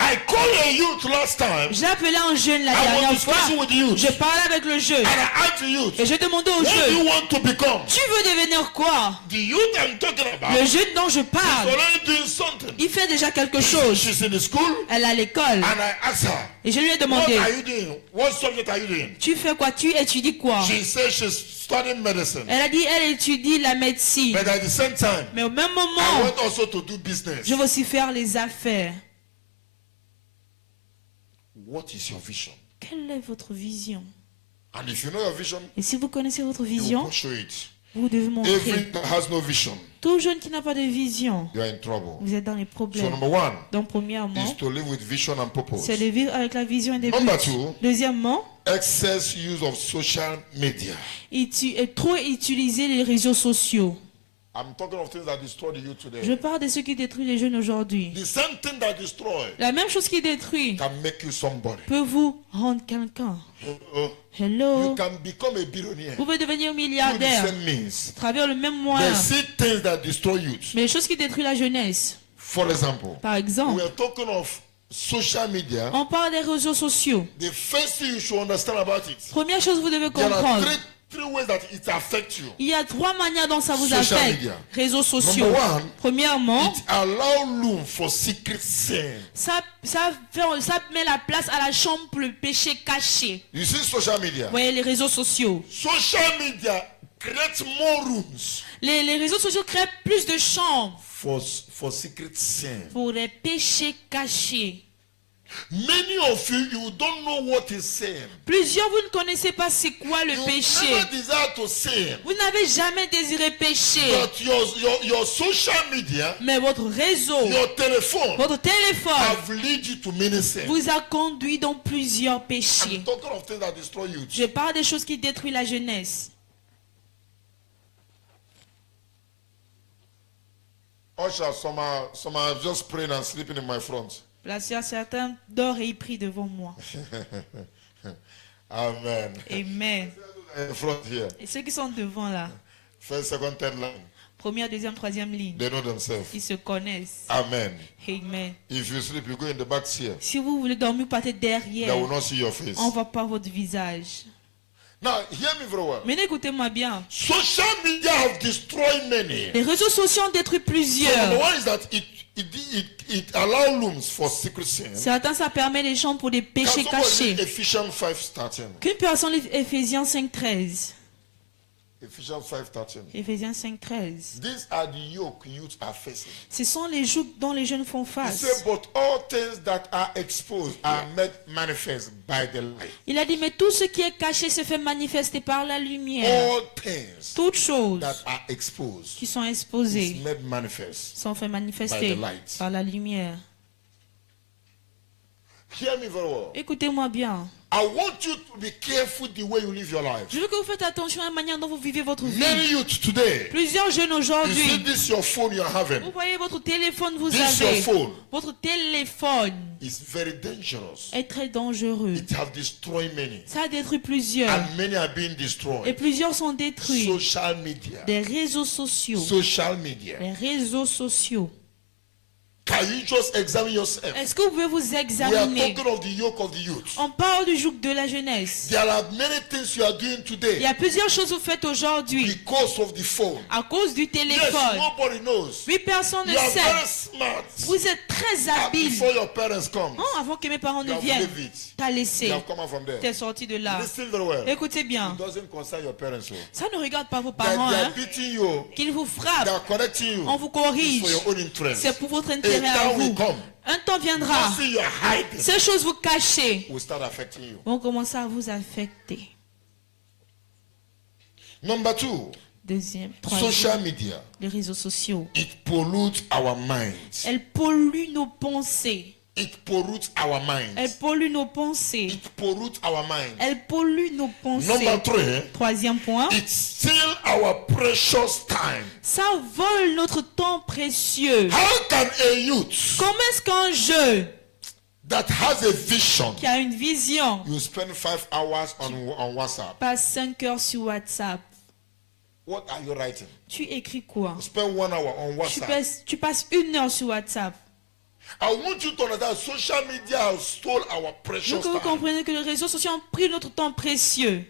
I called a youth last time. J'ai appelé un jeune la I was dernière discussing fois. with the youth. Je parlais avec le jeune. And I asked the youth, Et je demandais au what do you jeune, want to become? tu veux devenir quoi? The youth I'm talking about Le is jeune dont je parle, already doing something. il fait déjà quelque chose. She's in the school, Elle est à l'école. and I asked her, Et je lui ai what demandé, are you doing? What subject are you doing? tu fais quoi? Tu étudies quoi? She said she's studying medicine. Elle a dit, elle étudie la médecine. But at the same time, Mais au même I moment, want also to do business. je veux aussi faire les affaires. What is your vision? Quelle est votre vision? And if you know your vision, Et si vous connaissez votre you will vision, pursue it. vous devez montrer. Every that has no vision, Tout jeune qui n'a pas de vision, you are in trouble. vous êtes dans les So problèmes. number one Donc premièrement, is to live with vision and purpose. c'est de vivre avec la vision et des Number buts. two, Deuxièmement, excess use of social media. trop utiliser les réseaux sociaux. I'm talking of things that destroy the youth today. Je parle de ce qui détruit les jeunes aujourd'hui. The same thing that destroy La même chose qui détruit can make you somebody. peut vous rendre quelqu'un. You Hello. can become a billionaire Vous pouvez devenir through the milliardaire same means. à travers le même There moyen. are still things that destroy youth. Mais les choses qui détruisent la jeunesse, For example, par we exemple, are talking of social media. on parle des réseaux sociaux. The first thing you should understand about it, Première chose, vous devez there are comprendre. three ways that it affects you. Il y a trois manières dont ça vous Social affecte. media. Réseaux sociaux. Number one, Premièrement, it allows room for secret sin. ça met la place à la chambre pour le péché caché. You see social media? Vous voyez les réseaux sociaux. Social media create more rooms Les réseaux sociaux créent plus de chambres for secret sin. pour les péchés cachés. Many of you, you don't know what is sin. Plusieurs, vous ne connaissez pas c'est quoi le You péché. never desire to sin. Vous n'avez jamais désiré pécher. But your social media, Mais votre réseau, your telephone votre téléphone have led you to many sins. vous a conduit dans plusieurs I'm péchés. talking of things that destroy youth. Je parle des choses qui détruisent la jeunesse. Usher, some are just praying and sleeping in my front. Là, certains dorment et ils prient devant moi. Amen. Amen. In front here. Et ceux qui sont devant là, First, second, third line. première, deuxième, troisième ligne, They know themselves. ils se connaissent. Amen. Amen. If you sleep, you go in the back here. Si vous voulez dormir, partez They derrière. will not see your face. On ne voit pas votre visage. Now, hear me very well. Mais écoutez-moi bien. Social media have destroyed many. Les réseaux sociaux ont détruit So number plusieurs. one is that it allows rooms for secret sin. Certains, ça permet les chambres pour des Can péchés somebody cachés. read Ephesians 5:13. Qu'une personne lit Éphésiens 5.13. Ephesians 5:13. Éphésiens 5.13. These are the yoke youth are facing. Ce sont les jougs dont les jeunes font He face. said, but all things that are exposed are made manifest by the light. Il a dit, mais tout ce qui est caché se fait manifester par la lumière. All things Toutes choses that are exposed qui sont is exposées made manifest. sont fait By manifester the light. par la lumière. Hear me very well. Écoutez-moi bien. I want you to be careful the way you live your life. Je veux que vous faites attention à la manière dont vous vivez votre vie. Many youth today, Plusieurs jeunes you see aujourd'hui, this your phone you're having. vous voyez votre téléphone, vous This your avez. phone Votre téléphone is very dangerous. est très dangereux. It have destroyed many. Ça a détruit plusieurs. And many are being Et destroyed. plusieurs sont détruits. Social media. Des réseaux sociaux. Social media. Les réseaux sociaux. Can you just examine yourself? Est-ce que vous pouvez vous We are examiner? talking of the yoke of the youth. On parle du joug de la jeunesse. There are many things you are doing Il today y a plusieurs choses que vous faites aujourd'hui because of the phone. à cause du Yes, téléphone. nobody knows. Oui, personne ne You are sait. very smart. Vous êtes très habile. Before your parents come, Non, avant que mes parents you ne have viennent, lived it. t'as You laissé. have come out from there. T'es sorti de là. Listen very well. Écoutez bien. It doesn't concern your parents. So. Ça ne regarde pas vos That parents. they are Hein. beating you, Qu'ils vous they frappent. are correcting you. On vous It's corrige. for your own interest. C'est pour votre A intérêt à time will vous. come. Un temps viendra. See you are hiding Ces choses vous cachez will start affecting you. vont commencer à vous affecter. Number two, Deuxième, social troisième, media. les réseaux sociaux. It pollutes our minds. Elles polluent nos pensées. It pollutes our Elles minds. polluent nos pensées. It pollutes our minds. Elles polluent nos pensées. Number three, Troisième point, it steals our precious time. ça vole notre temps précieux. How can a youth Comment est-ce qu'un jeune that has a vision, qui a une vision you spend 5 hours on WhatsApp? passe 5 heures sur WhatsApp? What are you writing? Tu écris quoi? You spend 1 hour on WhatsApp. Tu passes 1 heure sur WhatsApp. I want you to understand social media has stole our Je veux precious que vous time. compreniez que les réseaux sociaux ont pris notre temps précieux.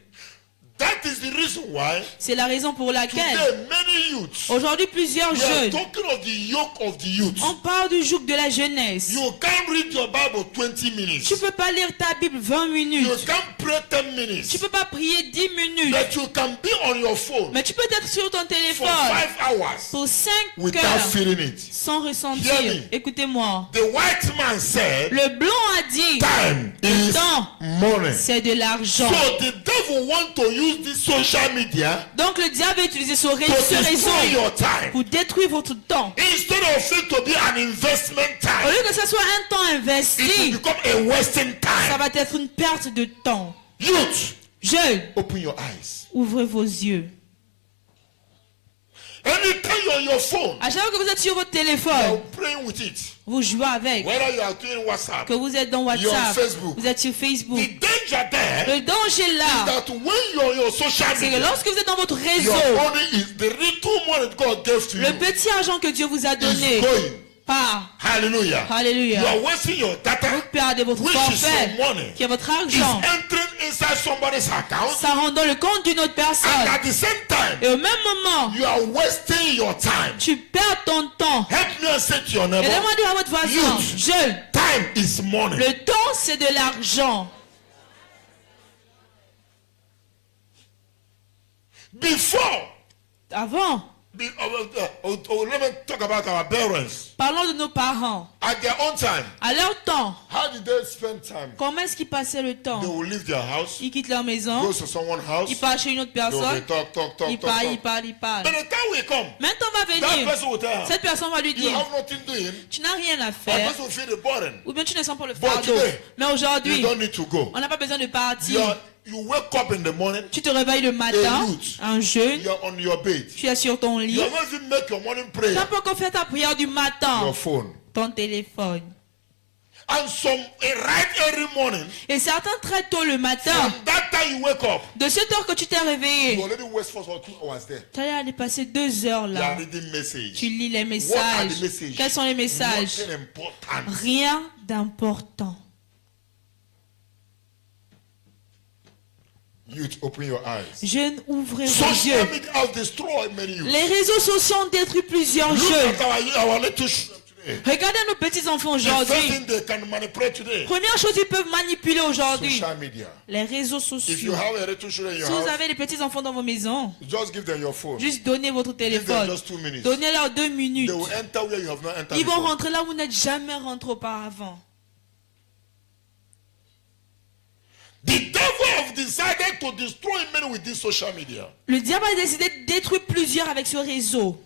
That is the reason why C'est la raison pour laquelle today many youths, aujourd'hui plusieurs we are jeunes, talking of the yoke of the youth. on parle du joug de la jeunesse. You can't read your Bible 20 minutes. Tu peux pas lire ta Bible 20 You minutes. can't pray 10 minutes. Tu peux pas prier 10 minutes. But you can be on your phone Mais tu peux être sur ton for téléphone 5 hours pour 5 without heures feeling it. sans Hear ressentir. me. Écoutez-moi. The white man said, Le blanc a dit, time is temps, money. c'est de l'argent. So the devil want to use this social media Donc le diable a utilisé ce to réseau destroy your time. pour détruire votre temps. Instead of it to be an investment Au time, lieu que ce soit un temps it will investi, become a wasting ça time. va être une perte de temps. Youth, Jeunes, open your eyes. ouvrez vos yeux. Anytime you're on your phone, À chaque fois que vous êtes sur votre you're téléphone, praying with it. vous jouez avec. Whether you are doing WhatsApp, Que vous êtes dans you're on WhatsApp, Facebook. vous êtes sur Facebook. The danger there Le danger is là, that when you're on your social c'est que media, lorsque vous êtes dans votre your réseau, money is the little money God gave to le you petit argent que Dieu vous a is donné going. part. Hallelujah. You Alléluia. are wasting your data, Vous perdez votre which is forfait, your money, qui est votre is argent. entering inside somebody's account, Ça rentre dans le compte d'une autre and personne. at the same time, Et au même moment, you are wasting your time. tu perds ton temps. Help me and say to your Et neighbor, demandez à votre voisin, Youth. jeune, time is money. le temps c'est de l'argent. Before, Avant, let me talk about our parents. parlons de nos parents. At their own time, À leur temps, how did they spend time? comment est-ce qu'ils passaient le temps? They will leave their house, Ils quittent leur maison, go to someone's house, ils partent chez une autre they will personne, talk. ils parlent. By the time we come, Maintenant va that venir, person will tell her, cette personne va lui you dire, have nothing doing, tu n'as rien à that faire, person will feel the burden. ou bien tu ne sens pas le But fardeau. today, Mais You aujourd'hui, don't need to go. on n'a pas besoin de partir. You wake up in the morning, Tu te réveilles le matin, youth. un jeune, you're on your bed. tu es sur ton lit, You have not even make your morning tu prayer. n'as pas encore fait ta prière du matin, Your phone. ton téléphone. And right every morning, Et certains très tôt le matin, from that time you wake up, de cette heure que tu t'es you réveillé, already waste 4 or 2 hours there. tu allais aller passer 2 heures You are là. reading message. Tu lis les What are messages. the messages? Quels sont les messages? Nothing important. Rien d'important. Youth, open your eyes. Jeunes, ouvrez vos Social yeux. media has destroyed many youth. Les réseaux sociaux ont détruit plusieurs Look jeunes. at our little children today. Regardez nos petits-enfants The first aujourd'hui. thing they can manipulate today, Première chose qu'ils peuvent manipuler aujourd'hui, social media. les réseaux If you sociaux. have a little children in your Si vous house, avez des petits-enfants dans vos maisons, just give them your phone. juste donnez votre Give them téléphone. just 2 minutes. Donnez-leur 2 minutes. They will enter where you have not entered Ils vont before. rentrer là où vous n'êtes jamais rentré auparavant. The devil have decided to destroy many with this social media. Le diable a décidé de détruire plusieurs avec ce réseau.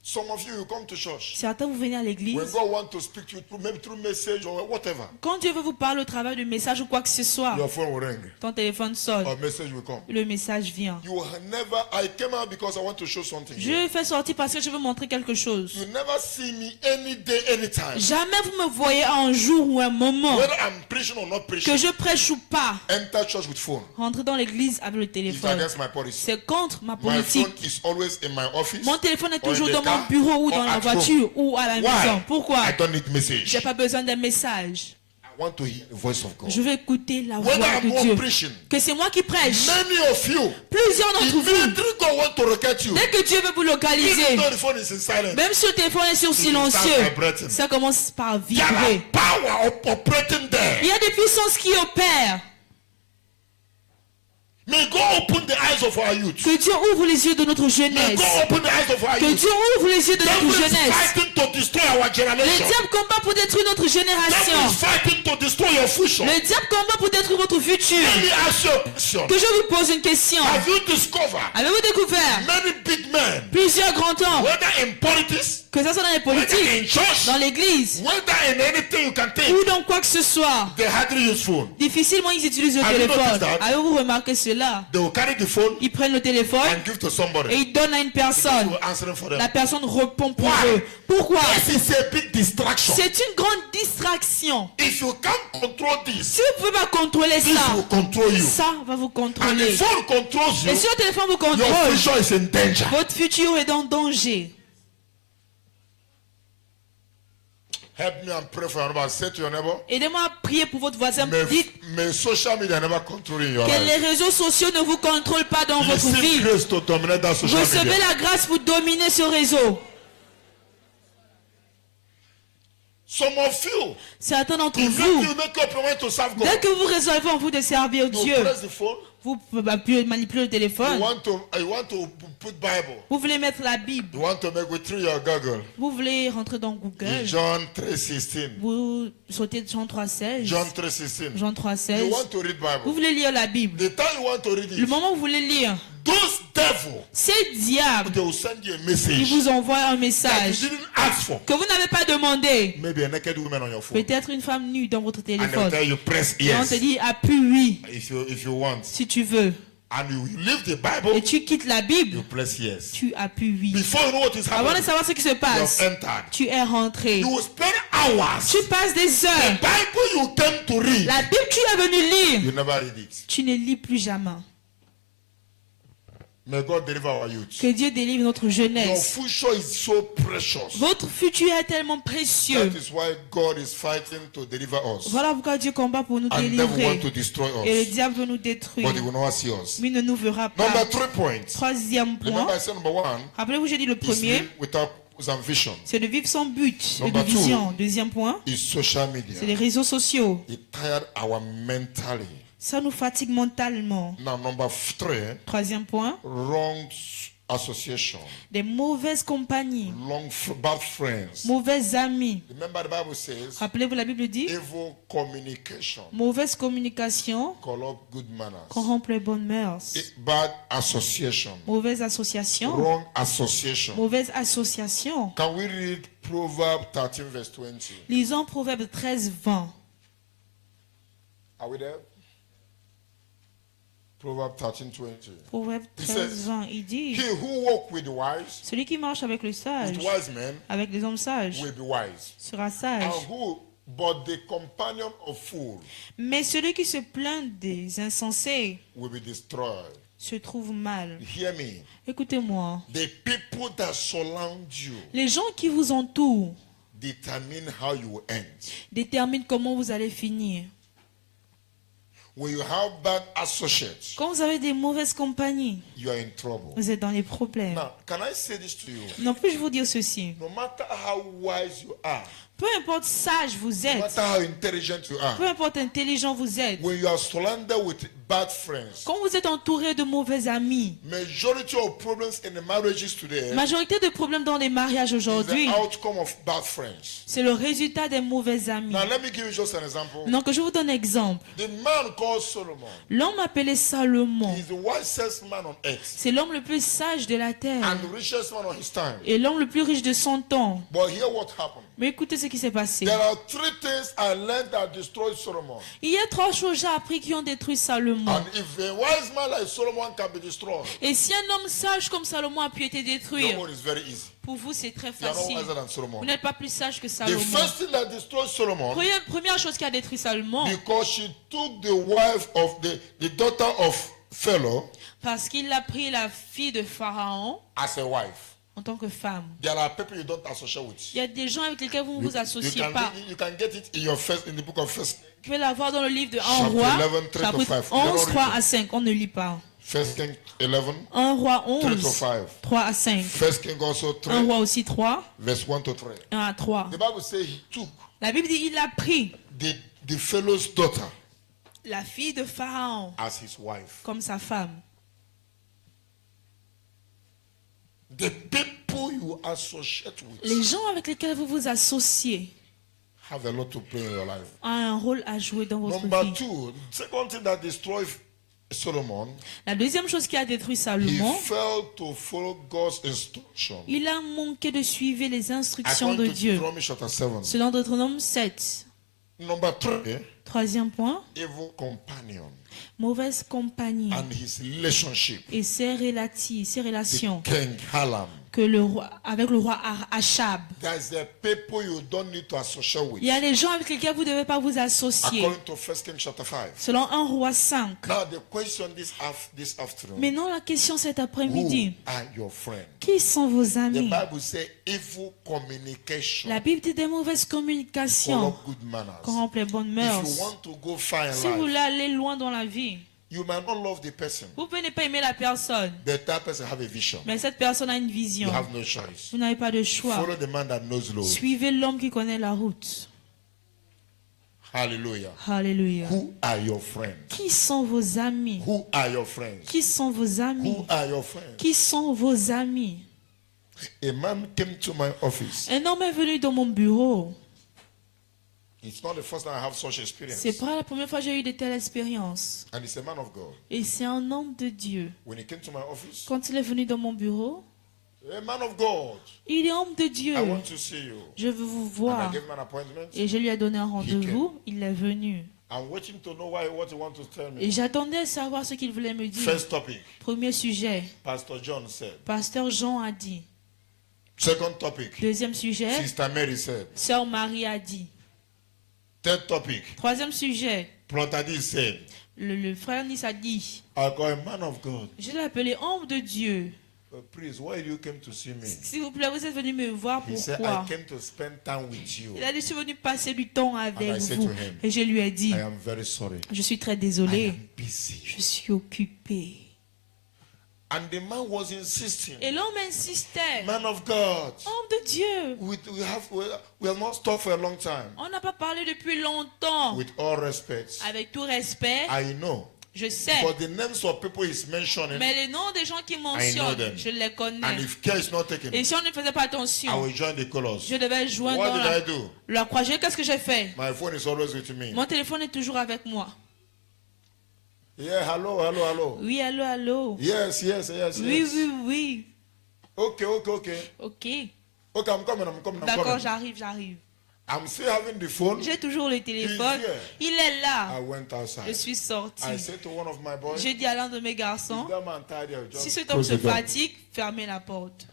Some of you come to church. Certains, vous venez à When l'église. God wants to speak to you, maybe through message or whatever, Quand Dieu veut vous parler au travers de message ou quoi que ce soit, your phone will ring. ton téléphone sonne. A message will come. Le message vient. You will never, I came out because I want to show something. Je fais sortir parce que je veux montrer quelque chose. You never see me any day, anytime. Jamais vous me voyez un jour ou un moment Whether I'm preaching or not preaching, que je prêche ou pas, enter church with phone. rentrer dans l'église avec le It's téléphone. against my policy. C'est contre ma My politique. phone is always in my office. Mon téléphone est or in toujours the dans car, mon bureau ou or dans la at voiture ou à la Why? maison. Pourquoi? I don't need message. J'ai pas besoin d'un message. I want to hear the voice of God. Je veux écouter la voix Whether I'm de Dieu. not preaching, Que c'est moi qui prêche. many of you, Plusieurs d'entre vous, immediately God want to locate you. dès que Dieu veut vous localiser, Even though the phone is in silence, même si le téléphone est sur start silencieux, vibrating. ça commence par there are vibrer. power operating there. Il y a des puissances qui opèrent. May God open the eyes of our youth. Que Dieu ouvre les yeux de notre May jeunesse. God open the eyes of our Que youth. Dieu ouvre les yeux de notre Devil is jeunesse. fighting to destroy our Le generation. diable combat pour détruire notre Devil génération. is fighting to destroy your future. Le diable combat pour détruire votre futur. Let me ask you a question. Que je vous pose une question. Have you discovered Avez-vous découvert many big men, plusieurs grands hommes, whether in politics, que ça soit dans les whether politiques, in church, dans l'église whether in anything you can take, ou dans quoi que ce soit, they hardly use phone. difficilement ils utilisent le Have you téléphone. noticed that? Avez-vous remarqué cela? They will carry the phone Ils prennent le téléphone and give to somebody. et ils donnent à une They personne. will answer for them. La personne répond pour Why? eux. Pourquoi? This is a big distraction. C'est une grande distraction. If you can't control this, Si vous ne pouvez pas contrôler this ça, will control you. ça va vous And contrôler. the phone controls you, Et si le téléphone vous your contrôle, future is in danger. votre futur est en danger. Help me and pray for your neighbor. Say to your neighbor, Aidez-moi à prier pour votre voisin. may, Dites may social media never control your que life. les réseaux sociaux ne vous contrôlent pas dans votre Receive vie. grace to dominate that social Recevez media. la grâce pour dominer ce réseau. Some of you, Certains d'entre if vous, you make up your mind to serve God, dès que vous résolvez en vous de servir you Dieu, press the phone, vous pouvez manipuler le you téléphone. want to put Bible. Vous voulez mettre la Bible. You want to make with through your Google. Vous voulez rentrer dans Google. John 3:16. Vous sautez Jean 3,16. John 3:16. Jean You 3,16. want to read Vous Bible. voulez lire la Bible. The time you want to read Le it, moment où vous voulez lire, those devils, ces diables, they will send you a ils message vous envoient un that message you didn't ask for. que vous n'avez pas demandé. Maybe a naked woman on your phone. Peut-être une femme nue dans votre And they'll téléphone. tell you press Et on te yes dit appuie oui if you want. si tu veux. And you leave the Et Bible, tu quittes la Bible, you press yes. tu appuies oui. Before you know what is Avant de happening, savoir ce qui se you passe, have entered. tu es rentré. You will spend hours. Tu passes des The heures. Bible you came to read, La Bible que tu es venu lire, you never read it. tu ne lis plus jamais. May God deliver our youth. Que Dieu délivre notre Your jeunesse. future is so precious. Votre futur est tellement précieux. That is why God is fighting to deliver us. Voilà pourquoi Dieu combat pour nous And devil want délivrer. to destroy Et le us. diable veut nous détruire. But he will not see us. Mais il ne nous verra pas. Number 3 points. Troisième Remember point. I said number 1 Rappelez-vous, j'ai dit le is premier, live without vision. c'est de vivre sans but et de Number two. vision. Deuxième point, Is social media. c'est les réseaux sociaux. It tired our mentally. Ça nous fatigue mentalement. Now, number 3, Troisième point, wrong association, des mauvaises compagnies, bad friends. mauvais amis. Remember, the Bible says, Rappelez-vous, la Bible dit, evil communication mauvaise communication corrupt good manners. corrompt les bonnes mœurs. Bad association, Mauvaise association, wrong association. mauvaise association. Can we read Proverbs 13 verse 20? Lisons Proverbe 13, 20. Are we there? Proverbs 13, 20. Proverbe It 13, says, 20, il dit, He who walk with the wise, celui qui marche avec les sages, with wise men, avec les hommes sages, will be wise. sera sage. But the companion of fools Mais celui qui se plaint des insensés will be destroyed. se trouve mal. Hear me. Écoutez-moi. The people that surround you Les gens qui vous entourent determine how you will end. déterminent comment vous allez finir. When you have bad associates, Quand vous avez des mauvaises compagnies, you are in trouble. vous êtes dans les problèmes. Now, can I say this to you? Non, puis-je vous dire ceci? No matter how wise you are, Peu importe sage vous no êtes, matter how intelligent you are, peu importe intelligent vous êtes, when you are surrounded with bad friends, quand vous êtes entouré de mauvais amis, majority of problems in the marriages today majorité de problèmes dans les mariages is aujourd'hui, the outcome of bad friends. c'est le résultat des mauvais amis. Now, let me give you just an example. Donc, je vous donne un exemple. The man called Solomon L'homme appelé Salomon, is the wisest man on earth c'est l'homme le plus sage de la terre and the richest man on his time. et l'homme le plus riche de son temps. But here what happened? Mais écoutez ce qui s'est passé. There are 3 things I learned that destroyed Solomon. Il y a 3 choses que j'ai appris qui ont détruit Salomon. And if a wise man like Solomon can be destroyed, Et si un homme sage comme Salomon a pu être détruit, your own is very easy. pour vous c'est très You are not facile. wiser than Solomon. Vous n'êtes pas plus sage que The Salomon. first thing that destroyed Solomon, Première chose qui a détruit Salomon, because she took the wife of the daughter of Pharaoh parce qu'il a pris la fille de Pharaon as a wife. en tant que femme. There are people you don't associate with. Il y a des gens avec lesquels vous ne vous associez can, pas. you can get it in the book of First. Vous pouvez la voir dans le livre de 1 Chapter roi, 11, 3 to chapitre 5. 11, 3 à 5. On ne lit pas. First King 11, 1 roi 3 to 11, 5. 3 à 5. First King also 1 3, roi aussi 3, verse 1 to 3. 1 à 3. The Bible says he took La Bible dit il a pris the fellow's daughter la fille de Pharaon as his wife. comme sa femme. The people you associate Les with gens avec lesquels vous vous associez have a lot to play in your life. ont un rôle à jouer dans votre Number vie. 2, the second thing that destroyed Solomon, La deuxième chose qui a détruit he Salomon, failed to follow God's instruction. il a manqué de suivre les instructions de According to Dieu. Deuteronomy chapter 7. Selon Deutéronome 7. Number 3, Troisième point, evil companion mauvaise compagnie and his relationship. et ses relations King Halam. que le roi, avec le roi Achab. There's the people you don't need to associate with. Il y a des gens avec lesquels vous ne devez pas vous associer. According to 1 King chapter 5. Selon 1 roi 5. Now the question this afternoon, Maintenant la question cet who après-midi, are your friends? qui sont vos The amis? Bible says evil communication La Bible dit des mauvaises communications corrupt good manners. corrompent les bonnes If mœurs. you want to go far in Si vous life, voulez aller loin dans la vie, you might not love the person, vous pouvez ne pas aimer la personne, but that person have a vision. mais cette personne a une You vision. have no choice. Vous n'avez pas de choix. Follow the man that knows Lord. Suivez l'homme qui connaît la route. Hallelujah. Alléluia. Who are your friends? Qui sont vos amis? Who are your friends? Qui sont vos amis? Who are your friends? Qui sont vos amis? A man came to my office. Un homme est venu dans mon bureau. It's not the first time I have such experience. C'est pas la première fois que j'ai eu de telles expériences. And he's a man of God. Et c'est un homme de Dieu. When he came to my office, Quand il est venu dans mon bureau, a man of God, il est homme de Dieu. I want to see you. Je veux vous And I voir. gave him an appointment. Et je lui ai donné un rendez-vous. Il est venu. I'm waiting to know what he wants to tell me. Et j'attendais à savoir ce qu'il voulait me dire. First topic, Premier sujet. Pastor John said. Pasteur Jean a dit. Second topic, Deuxième sujet. Sister Mary said. Sœur Marie a dit. Third topic, Troisième sujet. Plotadis said. Le frère Nice a dit. I call a man of God. Je l'ai appelé homme de Dieu. Please, why you came to see me? S'il vous plaît, vous êtes venu me voir. He said, Pourquoi? I came to spend time with you. Il a dit, je suis venu passer du temps avec And I said vous. to him, Et je lui ai dit, I am very sorry. je suis très I désolé. am busy. Je suis occupé. And the man was insisting, Et l'homme insistait. man of God, Homme de Dieu, we have not stopped for a long time. on n'a pas parlé depuis longtemps. With all respect, Avec tout respect, I know. je sais. But the names of people he's mentioning, Mais les noms des gens qui I know mentionnent, them. je les and connais. if care is not taken, Et si on ne faisait pas I attention, will join the chorus. je devais joindre What dans did la, I do? la croix. Qu'est-ce que j'ai fait? My phone is always with me. Mon téléphone est toujours avec moi. Yeah, hello. Oui, allô, allô. Yes. Oui, oui. Okay. Ok. Okay, I'm coming. D'accord, j'arrive. I'm still having the phone. J'ai toujours le téléphone. He's here. Il est là. I went Je outside. suis sorti. I said to one of my boys, J'ai dit à l'un de mes garçons, if that man tired, I'll just si cet homme close se the door. fatigue, fermez la porte.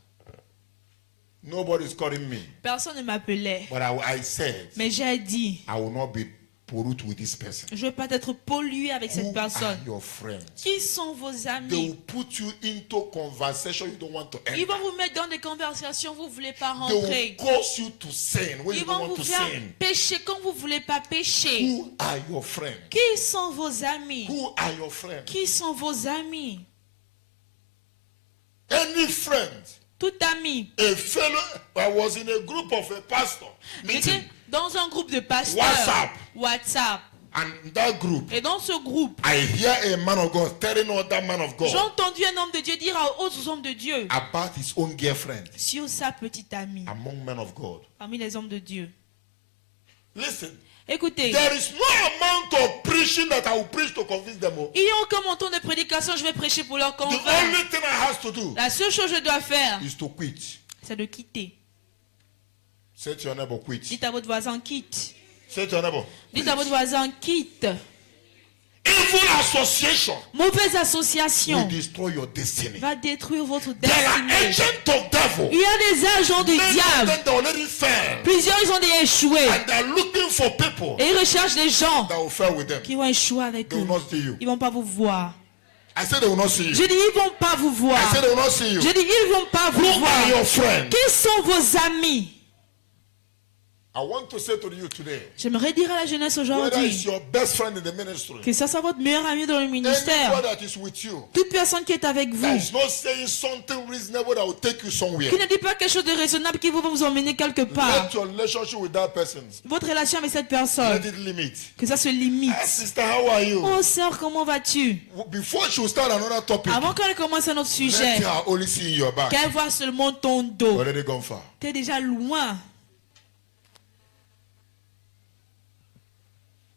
Nobody's calling me. Personne ne m'appelait. But I said, Mais j'ai dit, I will not be pollute with this person. je ne veux pas être pollué avec cette Who personne. are your friends? Qui sont vos They amis? will put you into conversation you don't want to Ils enter. vont vous mettre dans des conversations, vous ne voulez pas They will rentrer. cause you to sin when Ils you don't vont want vous to faire sin. pécher quand vous ne voulez pas pécher. Who are your friends? Qui sont vos amis? Who are your friends? Qui sont vos amis? Any friend, Tout ami. a fellow. I was in a group of a pastor J'étais meeting, dans un groupe de pasteurs. WhatsApp. and in that group, Et dans ce groupe, I hear a man of God telling another man of j'ai God entendu un homme de Dieu dire à autres hommes de Dieu about his own girlfriend sur sa petite amie among men of God. parmi les hommes de Dieu. Listen, Écoutez, there is no amount of preaching that I will preach to convince them. il n'y a aucun montant de prédication, je vais prêcher pour leur The convaincre. only thing I have to do La seule chose que je dois faire, is to quit. c'est de quitter. Say to your neighbor, quit. Dites à votre voisin, quitte. Say to your neighbor, Dites à votre voisin, quitte. evil association Mauvaise association will destroy your destiny. va détruire votre There are destinée. agents of devil. Il y a des agents du Many of diable. them they already fell, Plusieurs, ils ont déjà échoué. and they're looking for people Et ils recherchent des gens that will fail with them. qui vont échouer avec They will eux. not see you. Ils vont pas vous voir. I said they will not see you. Je dis, ils vont pas vous voir. I said they will not see you. Je dis, ils vont pas vous Who are voir. your friends? Qui sont vos amis? I want to say to you today, J'aimerais dire à la jeunesse whether aujourd'hui it's your best friend in the ministry, que ça soit votre meilleur ami dans le anybody ministère. that is with you, Toute personne qui est avec that vous, is not saying something reasonable that will take you somewhere. qui ne dit pas quelque chose de raisonnable qui va vous emmener quelque part. Let your relationship with that person, Votre relation avec cette let personne, it limit. que ça se limite. Ah, sister, how are you? Oh sœur, comment vas-tu? Before she will start another topic, Avant qu'elle commence un autre let sujet, her only see your back. qu'elle voit seulement ton dos. Already gone far. T'es déjà loin.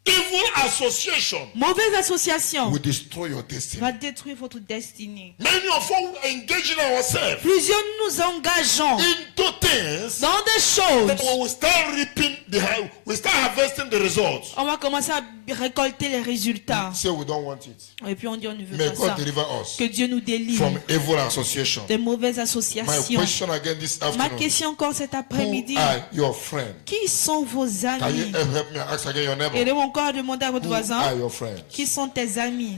Evil association Mauvaise association will destroy your destiny. va détruire votre destinée. Many of us are engaging ourselves Plusieurs nous engageons into things dans des that choses. we will start reaping we start harvesting the results. On va commencer à récolter les résultats. Say we don't want it. Et puis on dit on ne veut May pas God ça. deliver us Que Dieu nous délivre from evil association. des mauvaises My associations. question again this Ma afternoon. question encore cet Who après-midi. are your friends? Qui sont vos Can you amis? help me ask again your neighbor? Aidez-moi encore à demander à votre Who are voisin. your friends? Qui sont tes amis?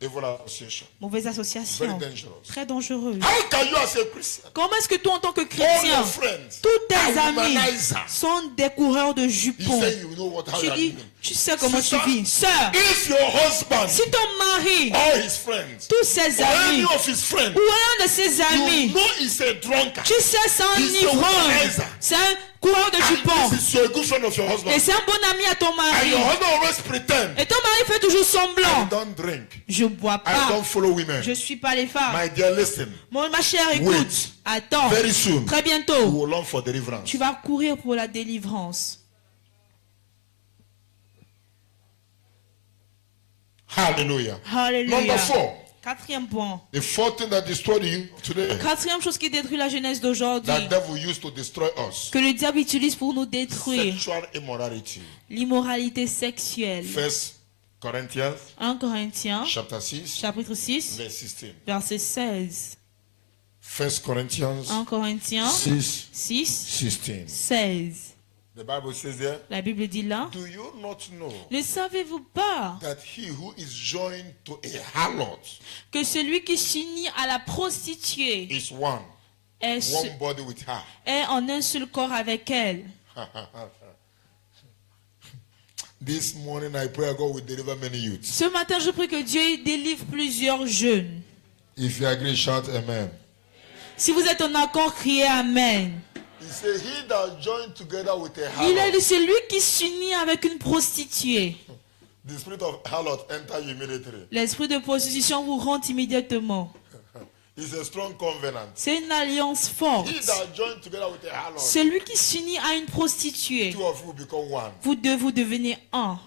Evil association. Mauvaise Very association. dangerous. Très dangereux. How can you as a Christian? Comment est-ce que toi en tant que All chrétien, your friends tous tes are amis womanizers. sont des coureurs de You jupons? say you know how Tu you are dis, living. tu sais comment tu Sister, vis. Sœur, If your husband, si ton mari, all his friends, tous ses or any amis, of his friends, ou un de ses you amis, know he's a drunkard, tu sais c'est un He's a ivrogne, womanizer. c'est un coureur de jupons, and this is a good friend of your et husband, c'est un bon ami à ton and mari, your husband always pretend, et ton mari fait toujours I semblant. don't drink, Je bois I pas, don't follow women. je suis pas les femmes. My dear, listen, Ma chère, écoute, Wait. attends, very soon, très you bientôt, will long for deliverance. tu vas courir pour la délivrance. Hallelujah. Alléluia. Number 4, Quatrième point. the fourth thing that destroyed you today, Quatrième chose qui détruit la jeunesse d'aujourd'hui, that devil used to destroy us, que le diable utilise pour nous détruire, sexual immorality. l'immoralité sexuelle. 1 Corinthians 1 Corinthiens, chapter 6, chapitre 6, verse 16. verset 16. 1 Corinthians 1 Corinthiens 6, 6, 16. 16. The Bible says there, La Bible dit là, do you not know ne savez-vous pas that he who is joined to a harlot que celui qui s'unit à la prostituée is one body with her? est en un seul corps avec elle? This morning I pray God will deliver many youths. Ce matin, je prie que Dieu délivre plusieurs jeunes. If you agree, shout amen. Si vous êtes en accord, criez Amen. He said, he that joined together with a Il a dit, harlot, celui qui s'unit avec une prostituée. the spirit of harlot enter you immediately. L'esprit de prostitution vous rentre immédiatement. It's a strong covenant. C'est une alliance forte. He that joined together with a harlot, Celui qui s'unit à une prostituée, two of you become one. vous deux, vous devenez un.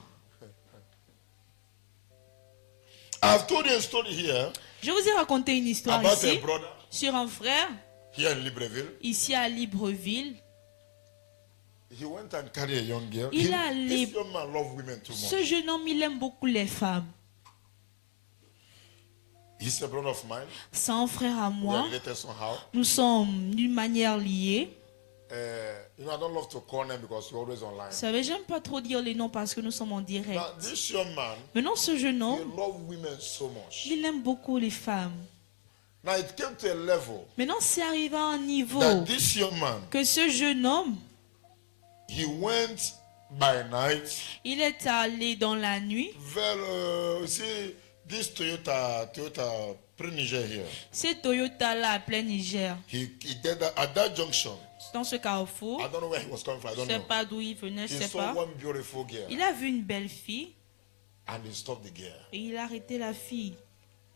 I've told you a story here Je vous ai raconté une histoire about a ici brother sur un frère, here in Libreville. ici à Libreville. He went and carried a young girl. Il a This young man loved women too Ce much. jeune homme, il aime beaucoup les femmes. He's a brother of mine. C'est un frère à We are moi. related somehow. Nous sommes d'une manière liés. You know, I don't love to call them because we're always online. Vous savez, j'aime pas trop dire les noms parce que nous sommes en direct. Now, this young man, Maintenant, ce jeune he homme, loved women so much. il aime beaucoup les femmes. Now, it came to a level Maintenant, c'est arrivé à un niveau that this young man, que ce jeune homme, he went by night. il est allé dans la nuit. See, this Toyota pre-Niger here. C'est Toyota-là à plein Niger. He did that at that junction. Dans ce carrefour, I don't know where he was coming from. I je don't ne sais know. pas d'où il venait, je He ne sais saw pas. one beautiful girl Il a vu une belle fille and he stopped the girl. et il a arrêté la fille.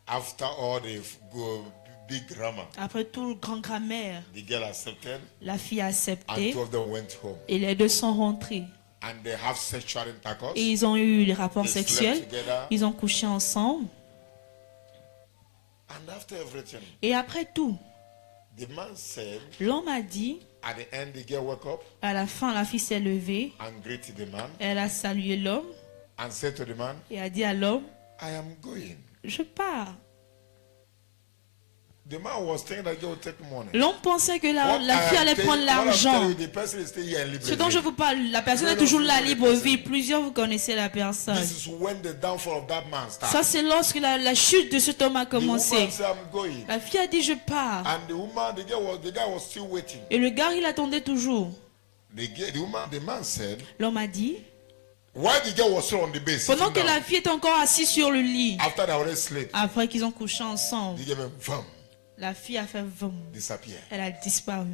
After all the big grammar, Après tout le grand grammaire, the girl accepted la fille a and accepté two of them went home. et les deux sont rentrés. And they have sexual intercourse. Et ils ont eu les rapports They slept sexuels, together. ils ont couché ensemble. And after everything, Et après tout, the man said, l'homme a dit, at the end, the girl woke up à la fin, la fille s'est levée, and greeted the man elle a salué l'homme and said to the man, et a dit à l'homme, I am going. je pars. The man was thinking that girl would take money. L'homme pensait que la What fille I am allait telling- prendre what I'm l'argent. telling you, the person is still here in Ce dont je Libreville. vous parle, la personne est toujours là, Libreville. Plusieurs, vous connaissez la personne. This is when the downfall of that man started. Ça, c'est lorsque la chute de cet homme a The woman commencé. said, I'm going. La fille a dit, je pars. And the guy was still waiting. Et le gars, il attendait toujours. The man said, L'homme a dit, while the girl was still on the bed, pendant sitting que down, la fille est encore assise sur le lit, after they already slept, après qu'ils ont couché ensemble, the girl went, la fille a fait vroom. disappear. Elle a disparu.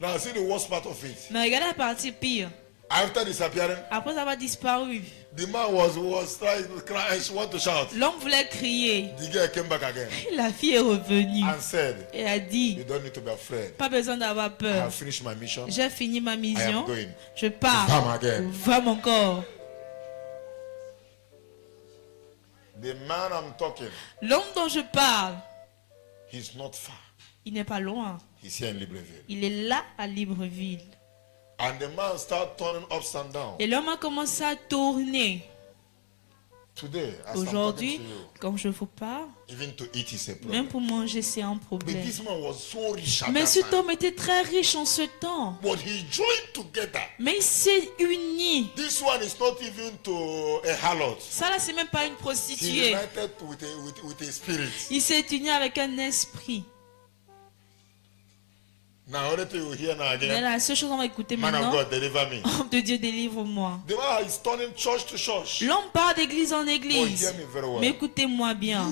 Now see the worst part of it. Mais regardez la partie pire. After disappearing, Après avoir disparu, the man was trying to cry and she wanted to shout. l'homme voulait crier. The girl came back again La fille est revenue and said, et a dit, you don't need to be afraid. pas besoin d'avoir I peur. have finished my mission. J'ai fini ma mission. going. Je pars. Vam again. Va mon corps. The man I'm talking, L'homme dont je parle, he's not far. il n'est pas loin. He's here in Libreville. Il est là à Libreville. And the man started turning ups and down. Et l'homme a commencé à tourner. Today, as I'm talking Aujourd'hui, to you, quand je vous parle, even to eat is a problem. même pour manger, c'est un But problème. this man was so rich at Mais that cet time. homme était très riche en ce temps. But he joined together. Mais il s'est uni. This one is not even to a harlot. Ça là, c'est même pas une He prostituée. united with a spirit. Il s'est uni avec un esprit. Now, only thing you hear now Mais again, la seule chose qu'on va écouter man of maintenant, God, deliver me. homme de Dieu, délivre-moi. The man is turning church to church. L'homme part d'église en But église. hear me very well. Mais écoutez-moi bien.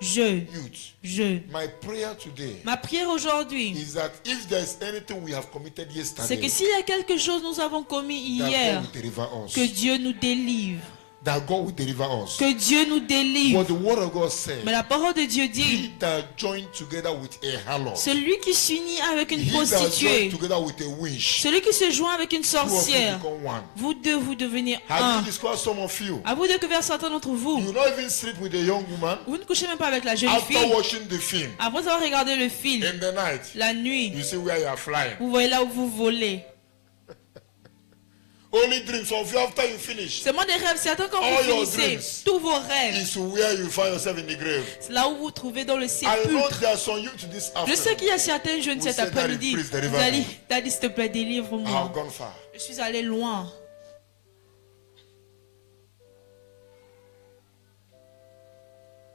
Youth, Je. my prayer today Ma prière aujourd'hui, is that if there is anything we have committed c'est yesterday, que s'il y a quelque chose que nous avons commis that hier, God will deliver us. que Dieu nous délivre. That God will deliver us. Que Dieu nous délivre. What the word of God says, Mais la parole de Dieu dit, he that joined together with a harlot, celui qui s'unit avec une he that joined prostituée, together with a winch, celui qui se joint avec une two of you sorcière, become one. vous deux, vous devenez Have you un. discovered some of you? À vous découvert certains d'entre vous. You not even sleep with a young woman Vous ne couchez même pas avec la jeune after fille. watching the film. Après avoir regardé le film, In the night, la nuit, you see where you are flying. vous voyez là où vous volez. Only dreams of you after you finish C'est moi des rêves. C'est attends quand All vous your finissez dreams. tous vos rêves. is where you find yourself in the grave. C'est là où vous vous trouvez dans le I know sépulcre. there are some youth this Je sais afternoon. qu'il y a certains jeunes Who cet said, après-midi. Daddy, please deliver Daddy, me. Daddy, s'il te plaît, I délivre-moi. have gone far. Je suis allé loin.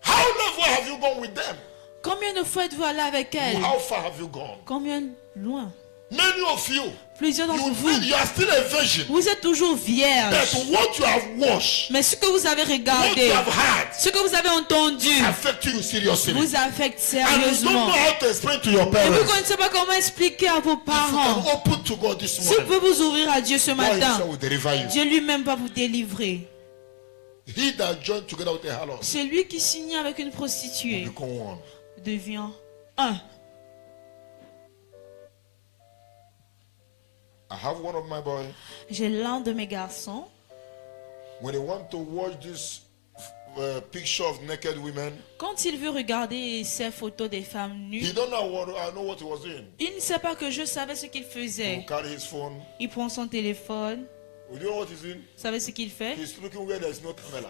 How level have you gone with them? Combien de fois êtes-vous allé avec elle? How far have you gone? Combien loin? Many of you, Plusieurs d'entre vous, you are still a virgin. vous êtes toujours vierge. But what you have watched, Mais ce que vous avez what regardé, you have heard, ce que vous avez entendu, affect you seriously. vous affecte And you don't know sérieusement. how to explain to your Et vous parents. ne connaissez pas comment expliquer à vos If you parents. can open to God this Si vous morning, pouvez vous ouvrir à Dieu ce God matin, himself will deliver you. Dieu lui-même va vous délivrer. He that joined together with a harlot Celui qui signe avec une prostituée become one. devient un. I have one of my boys. J'ai l'un de mes garçons. When they want to watch this picture of naked women, Quand il veut regarder ces photos des femmes he nues, don't know I know what he was doing. il ne sait pas que je savais ce qu'il He faisait. will carry his phone. Il prend son téléphone. You know what he's doing? Vous savez ce qu'il fait? He's looking where there's no camera.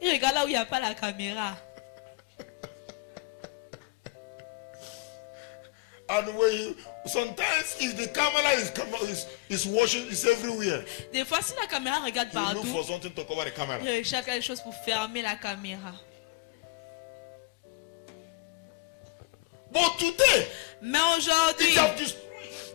Il regarde là où il n'y a pas la caméra. And when you, sometimes if the camera is watching, it's everywhere. Des fois, si la caméra regarde You look for partout, something to cover the camera. il recherche quelque chose pour fermer la caméra. But today, Mais it aujourd'hui, has destroyed.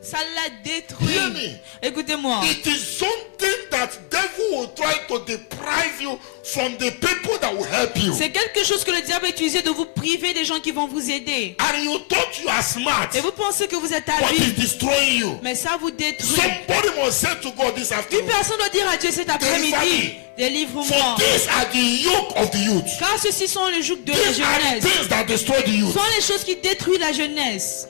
ça l'a Hear détruit. me. Écoutez-moi. It is something that devil will try to deprive you from the people that will help you. C'est quelque chose que le diable a utilisé de vous priver des gens qui vont vous aider. And you thought you are smart, Et vous pensez que vous êtes but habile, it's destroying you. mais ça vous détruit. Somebody must say to God this Une afternoon, personne doit dire à Dieu cet après-midi, for délivre-moi. these are the yoke of the youth. Car ceux-ci sont les jougs de la These are the jeunesse. things that destroy the youth. Ce sont les choses qui détruisent la jeunesse.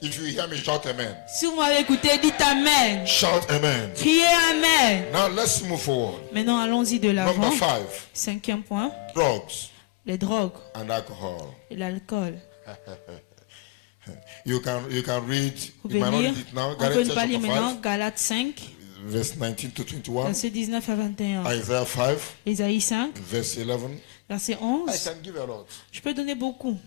If you hear me, shout amen. Si vous m'avez écouté, dites Amen. Shout amen. Criez Amen. Now let's move forward. Maintenant, allons-y de l'avant. Number 5, Cinquième point, drugs les drogues and alcohol. et l'alcool. You can read, Vous you might pouvez not lire, read it now, on peut Galatians ne pas lire chapter maintenant, 5, Galates 5, verse 19 to 21, versets 19 à 21. Isaiah 5, Ésaïe 5, verse 11. verset I 11. can give a lot. Je peux donner beaucoup.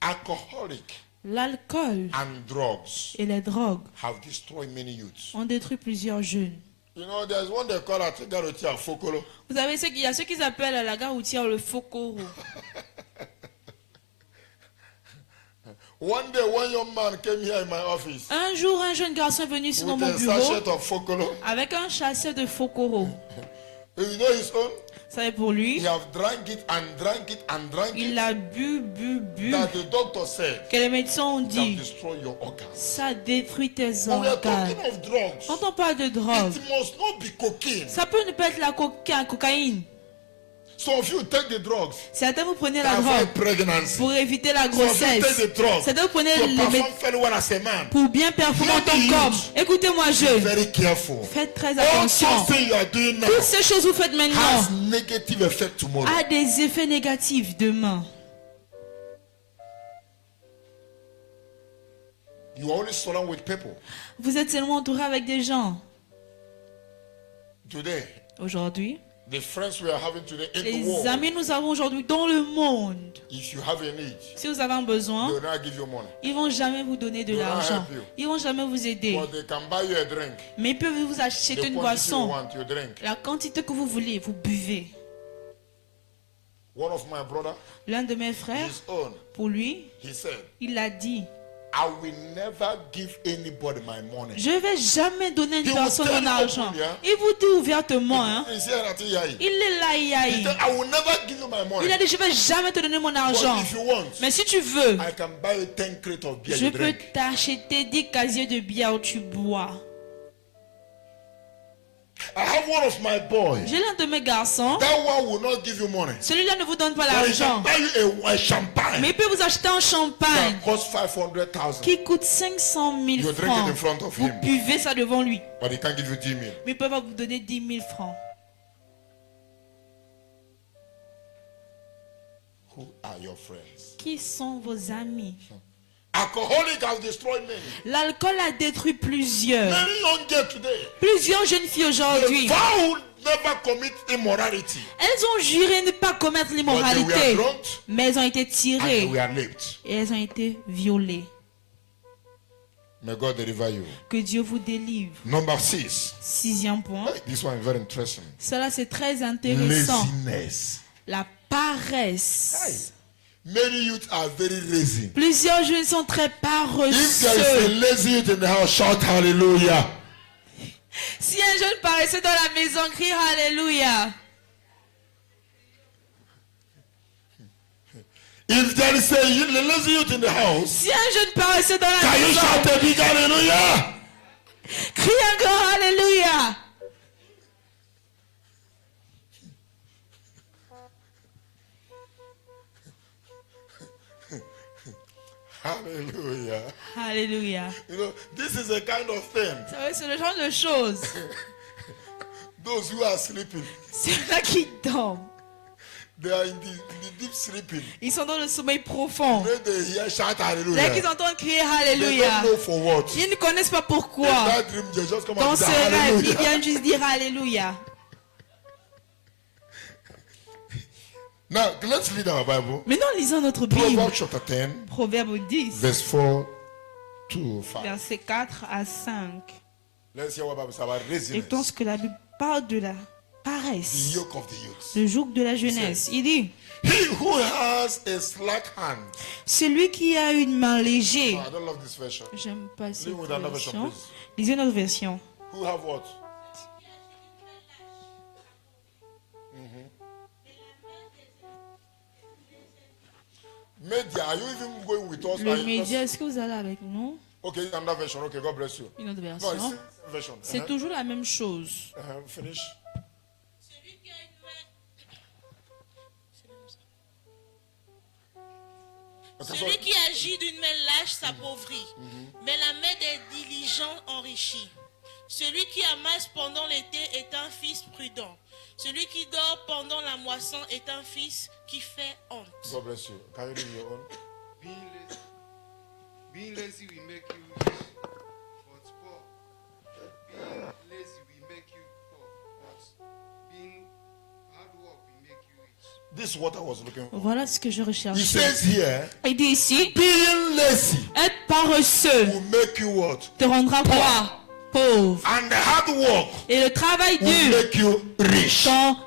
Alcoholic L'alcool and drugs et les drogues have destroyed many youths. ont détruit plusieurs jeunes. You know, there's one they call Atigarotia Fokolo. Vous savez, il y a ceux qu'ils appellent à la gare routière le Fokoro. One day, one young man came here in my office Un jour, un jeune garçon est venu ici dans with mon a bureau sachet of Fokolo. avec un chasseur de Fokoro. You know his own? Vous savez, pour lui, He have drank it and drank it and drank il it. a bu, That the doctor said que les médecins ont it can dit, destroy your organs. ça détruit tes But we are organes. talking of drugs. Quand on parle de drogue, It must not be cocaine. ça peut ne pas être la cocaïne. Some of you take the drugs Certains vous prenez to la drogue avoid pregnancy. pour éviter la Some of you take grossesse. the drugs Certains vous prenez to les perform very well as a man. pour bien performer en tant Hear me, qu'homme. youth. Écoutez-moi, jeune. Very careful. Faites très All attention. those things you are doing now Toutes ces choses que vous faites maintenant has negative effect tomorrow. a des effets négatifs demain. You are always surrounded with people. Vous êtes seulement entouré avec des gens. Today, Aujourd'hui, the friends we are having today in the les world, amis nous avons aujourd'hui dans le monde. if you have a need, Si vous avez un besoin, they will not give you money. ils vont jamais vous donner de They will not l'argent. help you. Ils vont jamais vous aider. But they can buy you a drink. Mais ils peuvent vous acheter The une quantity you boisson. want, you drink. La quantité que vous voulez, vous buvez. One of my brother, L'un de mes frères, his own, pour lui, he said, il a dit, I will never give anybody my money. je ne vais jamais donner à une He will personne tell mon you argent. openly, hein. Il vous dit ouvertement, hein. He said that he Il est là, He said, I will never give you my il money. a dit, je ne vais jamais te donner mon argent. But if you want, Mais si tu veux, I can buy you 10 crates of beer je you peux drink. t'acheter 10 casiers de bière où tu bois. I have one of my boys. J'ai l'un de mes garçons. That one will not give you money. Celui-là ne vous donne pas But he can l'argent. buy you a champagne Mais il peut vous acheter un champagne that costs 500,000. qui coûte 500 000 You drink it in francs. front of Vous him. buvez ça devant lui. But he can't give you 10 million. Mais il peut pas vous donner 10 000 francs. Who are your friends? Qui sont vos amis? Alcoholic has destroyed many. L'alcool a détruit plusieurs. Many young girls today, Plusieurs jeunes filles they aujourd'hui. vow never commit immorality. Elles ont juré ne pas commettre But they l'immoralité. were drunk Mais elles ont été and they tirées. were raped. Et elles ont été violées. May God deliver you. Que Dieu vous délivre. Number 6. Sixième point. This one is very interesting. Cela c'est très intéressant. Laziness. La paresse. Many youth are very lazy. Plusieurs jeunes sont très If there is a paresseux. lazy youth in the house, shout hallelujah. Si un jeune paresseux dans la maison, crie Alléluia. If there is a lazy youth in the house, Si un jeune paresseux dans la can you maison, shout a big hallelujah? crie un grand Alléluia. Hallelujah. Alléluia. You know, this is a kind of thing. C'est le genre de choses. Those who are sleeping, Ceux-là qui dorment, they are in the deep sleeping. ils sont dans le sommeil profond. When they hear shout Dès hallelujah, qu'ils entendent crier they Alléluia, don't know for what. ils ne connaissent pas In pourquoi. that dream, they just come Dans out ce and say rêve, ils hallelujah. viennent juste dire Alléluia. Now, let's read our Bible. Maintenant, lisons notre Bible. Proverbs chapter 10, Proverbe 10, verse 4 to 5. versets 4 à 5. Let's hear what Bible says about Écoutons laziness. ce que la Bible parle de la The paresse, yoke of the youth. le joug de la jeunesse. Il dit, He who has a slack hand. celui qui a une main légère. Oh, I don't love this version. J'aime pas cette Read with another version, version. please. Lisez notre version. Who have what? Media, are you even going with us? Are Le you média, just- est-ce que vous allez avec nous? Okay, another version. Okay, God bless you. Une autre No, it's version. the version. C'est toujours la même chose. Finish. Celui qui a une main, Okay, celui so, qui agit d'une main lâche s'appauvrit, mais la main des diligents enrichit. Celui qui amasse pendant l'été est un fils prudent. Celui qui dort pendant la moisson est un fils qui fait honte. God bless you. Can you read your own? Being lazy will make you rich, but poor. Being lazy will make you poor, but being hard work will make you rich. This is what I was looking for. Voilà ce que je He recherche. says here, Il dit ici, being lazy être paresseux will make you what? te rendra quoi? Pauvre. And the hard work Et le travail will dur make you rich.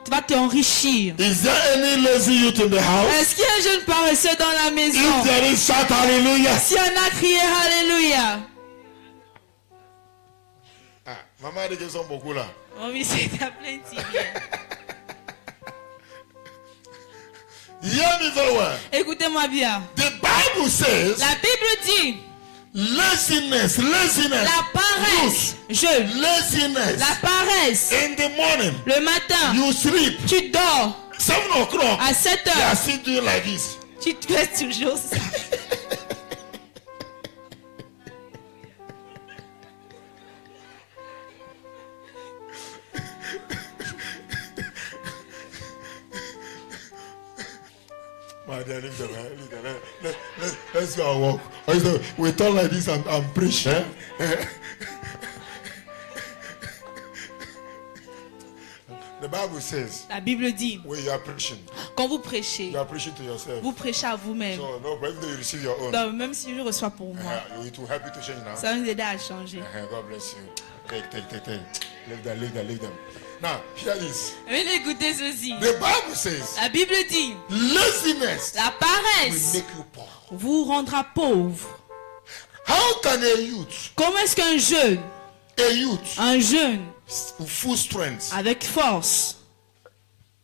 va t'enrichir. Is there any lazy youth in the house? Est-ce qu'il y a un jeune paresseux dans la maison? If there is, shout hallelujah. Si on a crié Alléluia. Ah, maman a dit qu'ils sont beaucoup là. Oh oui, c'est ta plainte. Hear me very well. Écoutez-moi bien. The Bible says La Bible dit, laziness, la paresse, jeune, laziness. la paresse, In the morning, le matin, you sleep. tu dors 7 o'clock, à 7 you are heures, still doing like this. tu te fais toujours ça. My dear, leave them, leave them. Let's go and walk. We talk like this and preach. Eh? The Bible says, La Bible dit, when you are preaching, quand vous prêchez, you are preaching to yourself. vous prêchez à vous-même. So, no, but even though you receive your own, Donc, même si je reçois pour moi, it will help you to change now. ça va nous aider à changer. God bless you. Take. Leave them. Now, hear this. Mais écoutez ceci. The Bible says, La Bible dit, laziness la will paresse make you poor. vous rendra pauvre. How can a youth, Comment est-ce qu'un jeune full strength, avec force,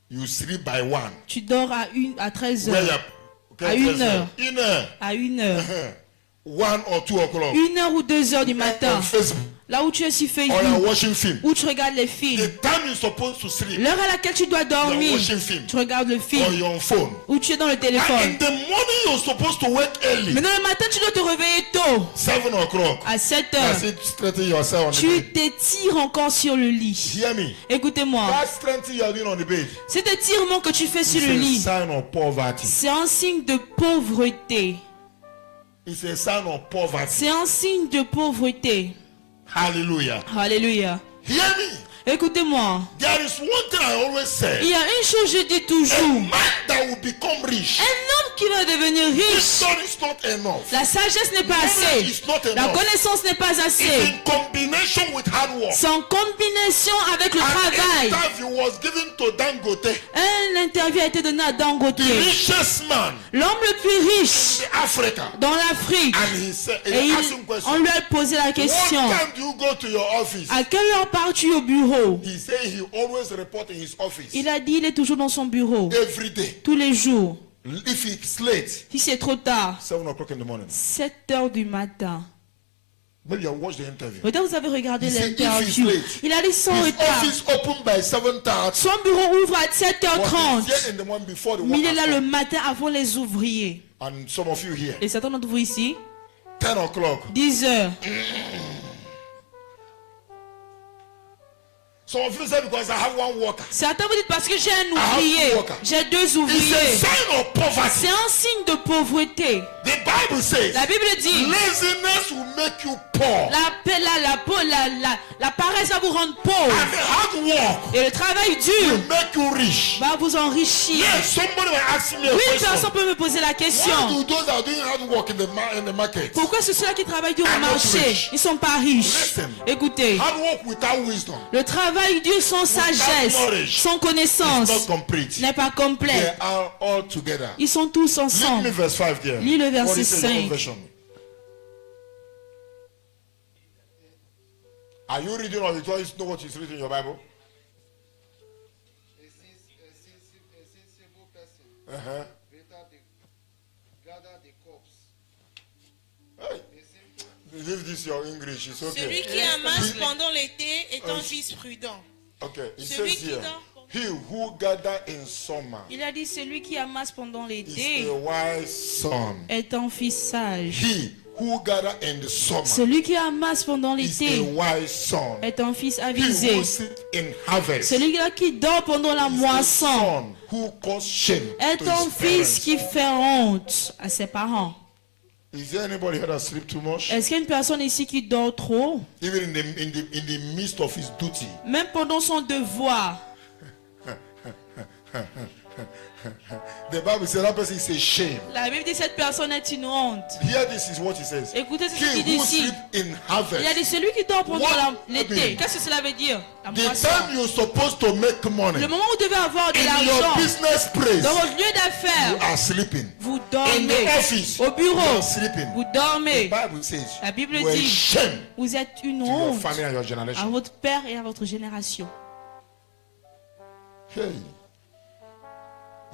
you sleep by 1? tu dors à 13 Where heures, you À 1 heure. à 1 heure, 1 or 2 o'clock. 1 heure ou 2 heures du matin, On Facebook, là où tu es sur or you are Facebook, watching film. où tu regardes les films, The time you're supposed to sleep, l'heure à laquelle tu dois you are dormir, watching film, tu regardes le or film, you're on phone. ou tu es dans le And in téléphone. the morning you're supposed to wake early, Maintenant le matin, tu dois te réveiller tôt, 7 o'clock. à 7 That's heures. it, straighten yourself on the Tu bed. t'étires encore sur le lit. Hear me. Écoutez-moi, That strength you are doing on the bed cet étirement que tu fais sur le is a lit, sign of poverty. c'est un signe de pauvreté. It's a sign of poverty. C'est un signe de pauvreté. Hallelujah. Alléluia. Hear me. Écoutez-moi. There is one thing I always say. Il y a une chose, je dis A toujours. man that will become rich. Un homme qui va devenir riche. Wisdom is not enough. La sagesse n'est pas Knowledge assez. is not La enough. connaissance n'est pas It's assez. in combination with hard work. C'est en combinaison avec le An travail. interview was given to Dangote, Un interview a été donné à the Dangote, richest man l'homme le plus riche in Africa. dans l'Afrique. And he said, Et he asked him question. on lui a posé la What question. time do you go to your office? À quelle heure pars-tu au bureau? He said he always report in his office Il a dit il est toujours dans son bureau. every day. Tous les jours. If it's late, Si c'est trop tard, 7 o'clock in the morning. 7 heures du matin. Maybe you watch the interview. Peut-être vous avez regardé He said if l'interview. he's late, Il a dit sans his retard. office open by 7:30. Son bureau ouvre à But 7h30. he's here in the morning before the Mais il est workers là le come. matin avant les ouvriers. And some of you here, Et certains d'entre vous ici, 10 o'clock. 10 heures. Some of you say because I have one worker. Certains vous dites parce que j'ai un have ouvrier. two workers. J'ai 2 It's a ouvriers. sign of poverty. C'est un signe de pauvreté. The Bible says La Bible dit, laziness will make you poor. la paresse va vous rendre pauvre. And hard work Et le travail will dur make you rich. va vous enrichir. Yes, somebody might ask me a Oui, une question. personne peut me poser la Why question. do those that are doing hard work in the market? Pourquoi c'est ceux-là qui travaillent dur au I'm not marché? rich. Ils ne sont pas riches. Listen. Écoutez, Hard work without wisdom le travail dur sans sagesse, knowledge sans is connaissance, not complete. n'est pas They complet. are all together. Ils sont tous Read me ensemble. verse 5 there. Lis le What verset is the 5. conversion? Are you reading or you don't know what is written in your Bible? A sensible person Uh-huh. gather the crops. Hey, A simple leave this your English. It's Celui okay. qui amasse pendant l'été est un fils prudent. Okay. It Celui says qui here, dort he who gather in summer Il a dit celui qui amasse pendant is l'été a wise son. est un fils sage. He who gather in the summer Celui qui amasse pendant is a l'été wise son. est un fils He avisé. who sits in harvest Celui-là qui dort pendant la is a moisson son who cause shame to est un his fils parents. qui fait honte à ses parents. Is there anybody here that sleep too much? Est-ce qu'il y a une personne ici qui dort trop? Even in the midst of his duty. Même pendant son devoir. The Bible says that person is a shame. La Bible dit cette personne est une honte. Here this is what he says. Écoutez ce He qu'il dit who ici. sleep in Il a harvest. dit celui qui dort pendant What l'été. mean? Qu'est-ce que cela veut dire? La The moisson. time you're supposed to make money Le moment où vous devez avoir de in your l'argent business place, dans votre lieu you d'affaires, are sleeping. vous In dormez. the office, Au you bureau, are sleeping. vous The dormez. Bible says La Bible you are a dit, shame vous êtes une to your honte family and your à generation. votre père et à votre génération. Hey.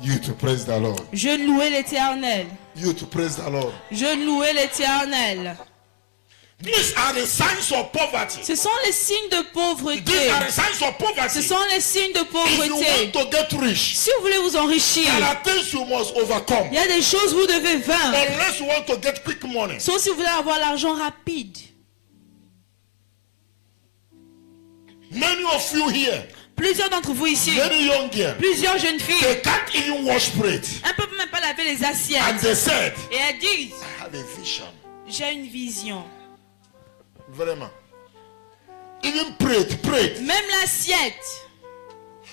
You to praise the Lord. Je louais l'Éternel. You to praise the Lord. Je louais l'Éternel. These are the signs of poverty. Ce sont les signes de pauvreté. These are the signs of Ce poverty. sont les signes de If you want pauvreté. to get rich, Si vous voulez vous enrichir, there are things you must overcome. il y a des choses que vous devez vaincre. Unless you want to get quick money. Sauf si vous voulez avoir l'argent rapide. Many of you here, Plusieurs d'entre vous ici, many young girls, plusieurs jeunes filles, they can't even wash plate. elles ne peuvent même pas laver les And assiettes. they said, Et elles disent, I have a vision. j'ai une vision. Vraiment. Even plate. Même l'assiette.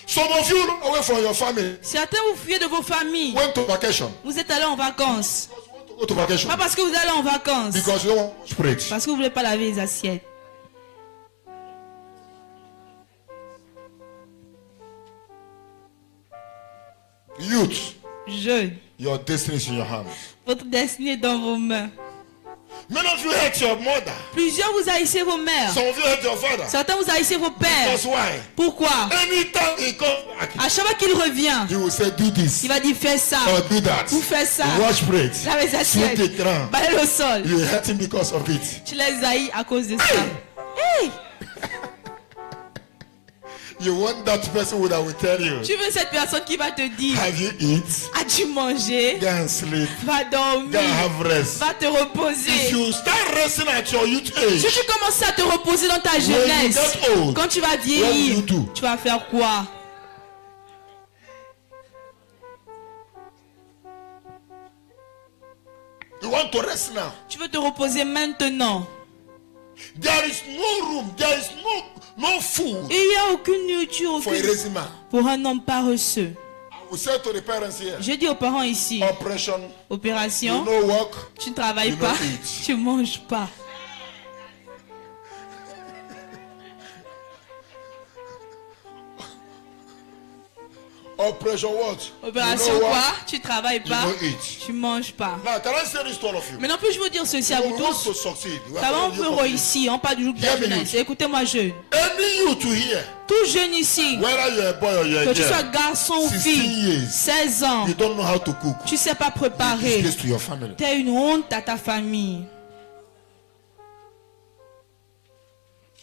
Some of you away from your family Certains vous fuyez de vos familles. went to vacation. Vous êtes allés en vacances. Because you want to go to vacation. Pas parce que vous allez en vacances. Because you don't want to wash plate. Parce que vous ne voulez pas laver les assiettes. Youth, Jeunes, your destiny is in your hands. votre destinée est dans vos mains. Many of you hate your mother. Plusieurs vous haïssez vos mères. Some of you hate your father. Certains vous haïssez vos pères. That's why. Pourquoi? Anytime he comes back, À chaque fois qu'il revient, he will say, do this il va dire fais ça, or do that. ou fais ça, Wash plate. lave les Sweep assiettes, the ground. balaye le sol. You hate him because of it. Tu les haïs à cause de ça. Hey! You want that person that will tell you, Tu veux cette personne qui va te dire, have you eat? as-tu mangé? Go and sleep. Va Go dormir, and have rest. va te If reposer. you start resting at your youth age, Si tu commences à te reposer dans ta when you jeunesse, get old, quand tu vas what will vieillir, you do? tu vas faire quoi? You want to rest now. Tu veux te reposer maintenant. There is no room. There is No food Il n'y a aucune nourriture for a lazy man. pour un homme paresseux. We say to the parents here, Je dis aux parents ici, operation, you opération, no work, tu ne travailles you pas, don't eat. tu ne manges pas. operation what? Opération you know quoi? what? Tu ne travailles You pas, don't eat. tu ne manges pas. Now, can I say this to all of you? Maintenant, puis-je vous dire ceci à We vous want tous? to succeed. We are Comment on telling peut you company. réussir? On parle du jour de la Hear me, jeunesse. youth. Écoutez-moi, jeune. Any you to hear, Tout jeune ici, whether you're a boy or you're que a tu sois girl, garçon ou 16 fille, years, 16 ans, you don't know how to cook. tu ne sais pas préparer. Disgrace to your family. Tu es une honte à ta famille.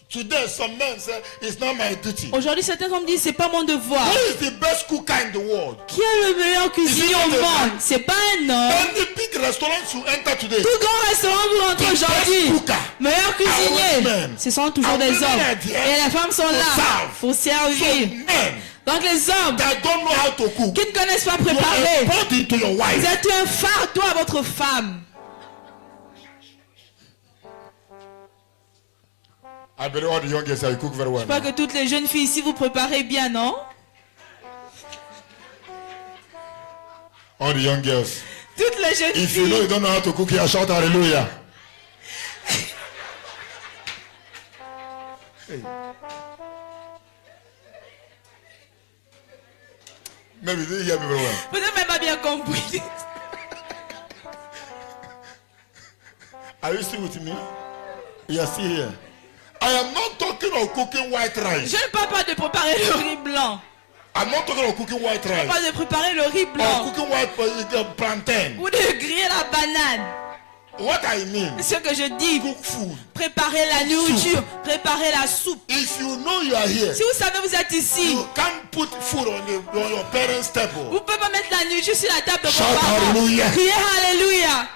Today, some men say it's not my duty. Aujourd'hui, certains hommes disent c'est pas mon devoir. Who is the best cooker in the world? Qui est le meilleur cuisinier au monde? C'est pas un homme. Any big restaurant you enter today, Tout grand restaurant vous rentrez aujourd'hui. cooker, Meilleur cuisinier. men. Ce sont toujours Our des women hommes. are there Et les femmes sont to là serve. pour so servir. men Donc les hommes that don't know how to cook, qui ne connaissent pas you are préparer, a burden to your vous wife. êtes un fardeau à votre femme. I believe all the young girls say you cook very well. Je crois que toutes les jeunes filles ici vous préparez bien, non? All the young girls. Toutes les jeunes If you know filles. you don't know how to cook, you shout hallelujah. Hey. Maybe you didn't hear me very well. Vous n'avez même pas bien compris. Are you still with me? You are still here. I am not talking of cooking white Je rice. ne parle pas de préparer le riz blanc. I'm not talking of cooking white Je parle rice. de préparer le riz Or blanc. cooking white plantain. Ou de griller la banane. What I mean, Ce que je dis, cook food. préparer la nourriture, préparer la soupe. If you know you are here, Si vous savez vous êtes ici, you can't put food on your parents' vous table. ne pouvez pas mettre la nourriture sur la table de vos Shout parents. hallelujah. Criez Alléluia.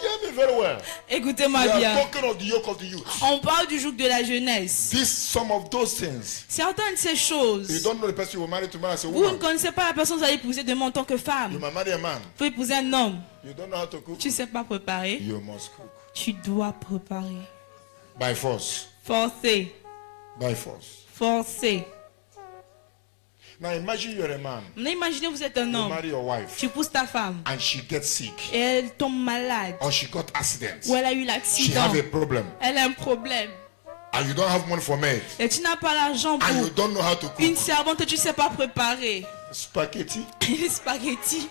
Hear me very well. Écoutez-moi We are bien. talking of the yoke of the youth. On parle du joug de la jeunesse. Some of those things. Certaines de ces You choses, don't know the person you will marry tomorrow as a vous ne woman. connaissez pas la personne que vous allez épouser demain en tant que You femme. might marry a man. Vous pouvez épouser un homme. You don't know how to cook. Tu ne sais pas préparer. You must cook. Tu dois préparer. By force. Forcer. By force. Forcer. Now imagine you're a man. Maintenant, imaginez vous êtes un You homme. marry your wife Tu pousses ta femme. and she gets sick. Et elle tombe malade. Or she got accident. Ou elle a eu She l'accident. have a problem. Elle a un problème. And you don't have money for maid. Et tu n'as pas l'argent And you pour don't know how to une cook. servante que tu ne sais pas préparer. Spaghetti. Les spaghettis.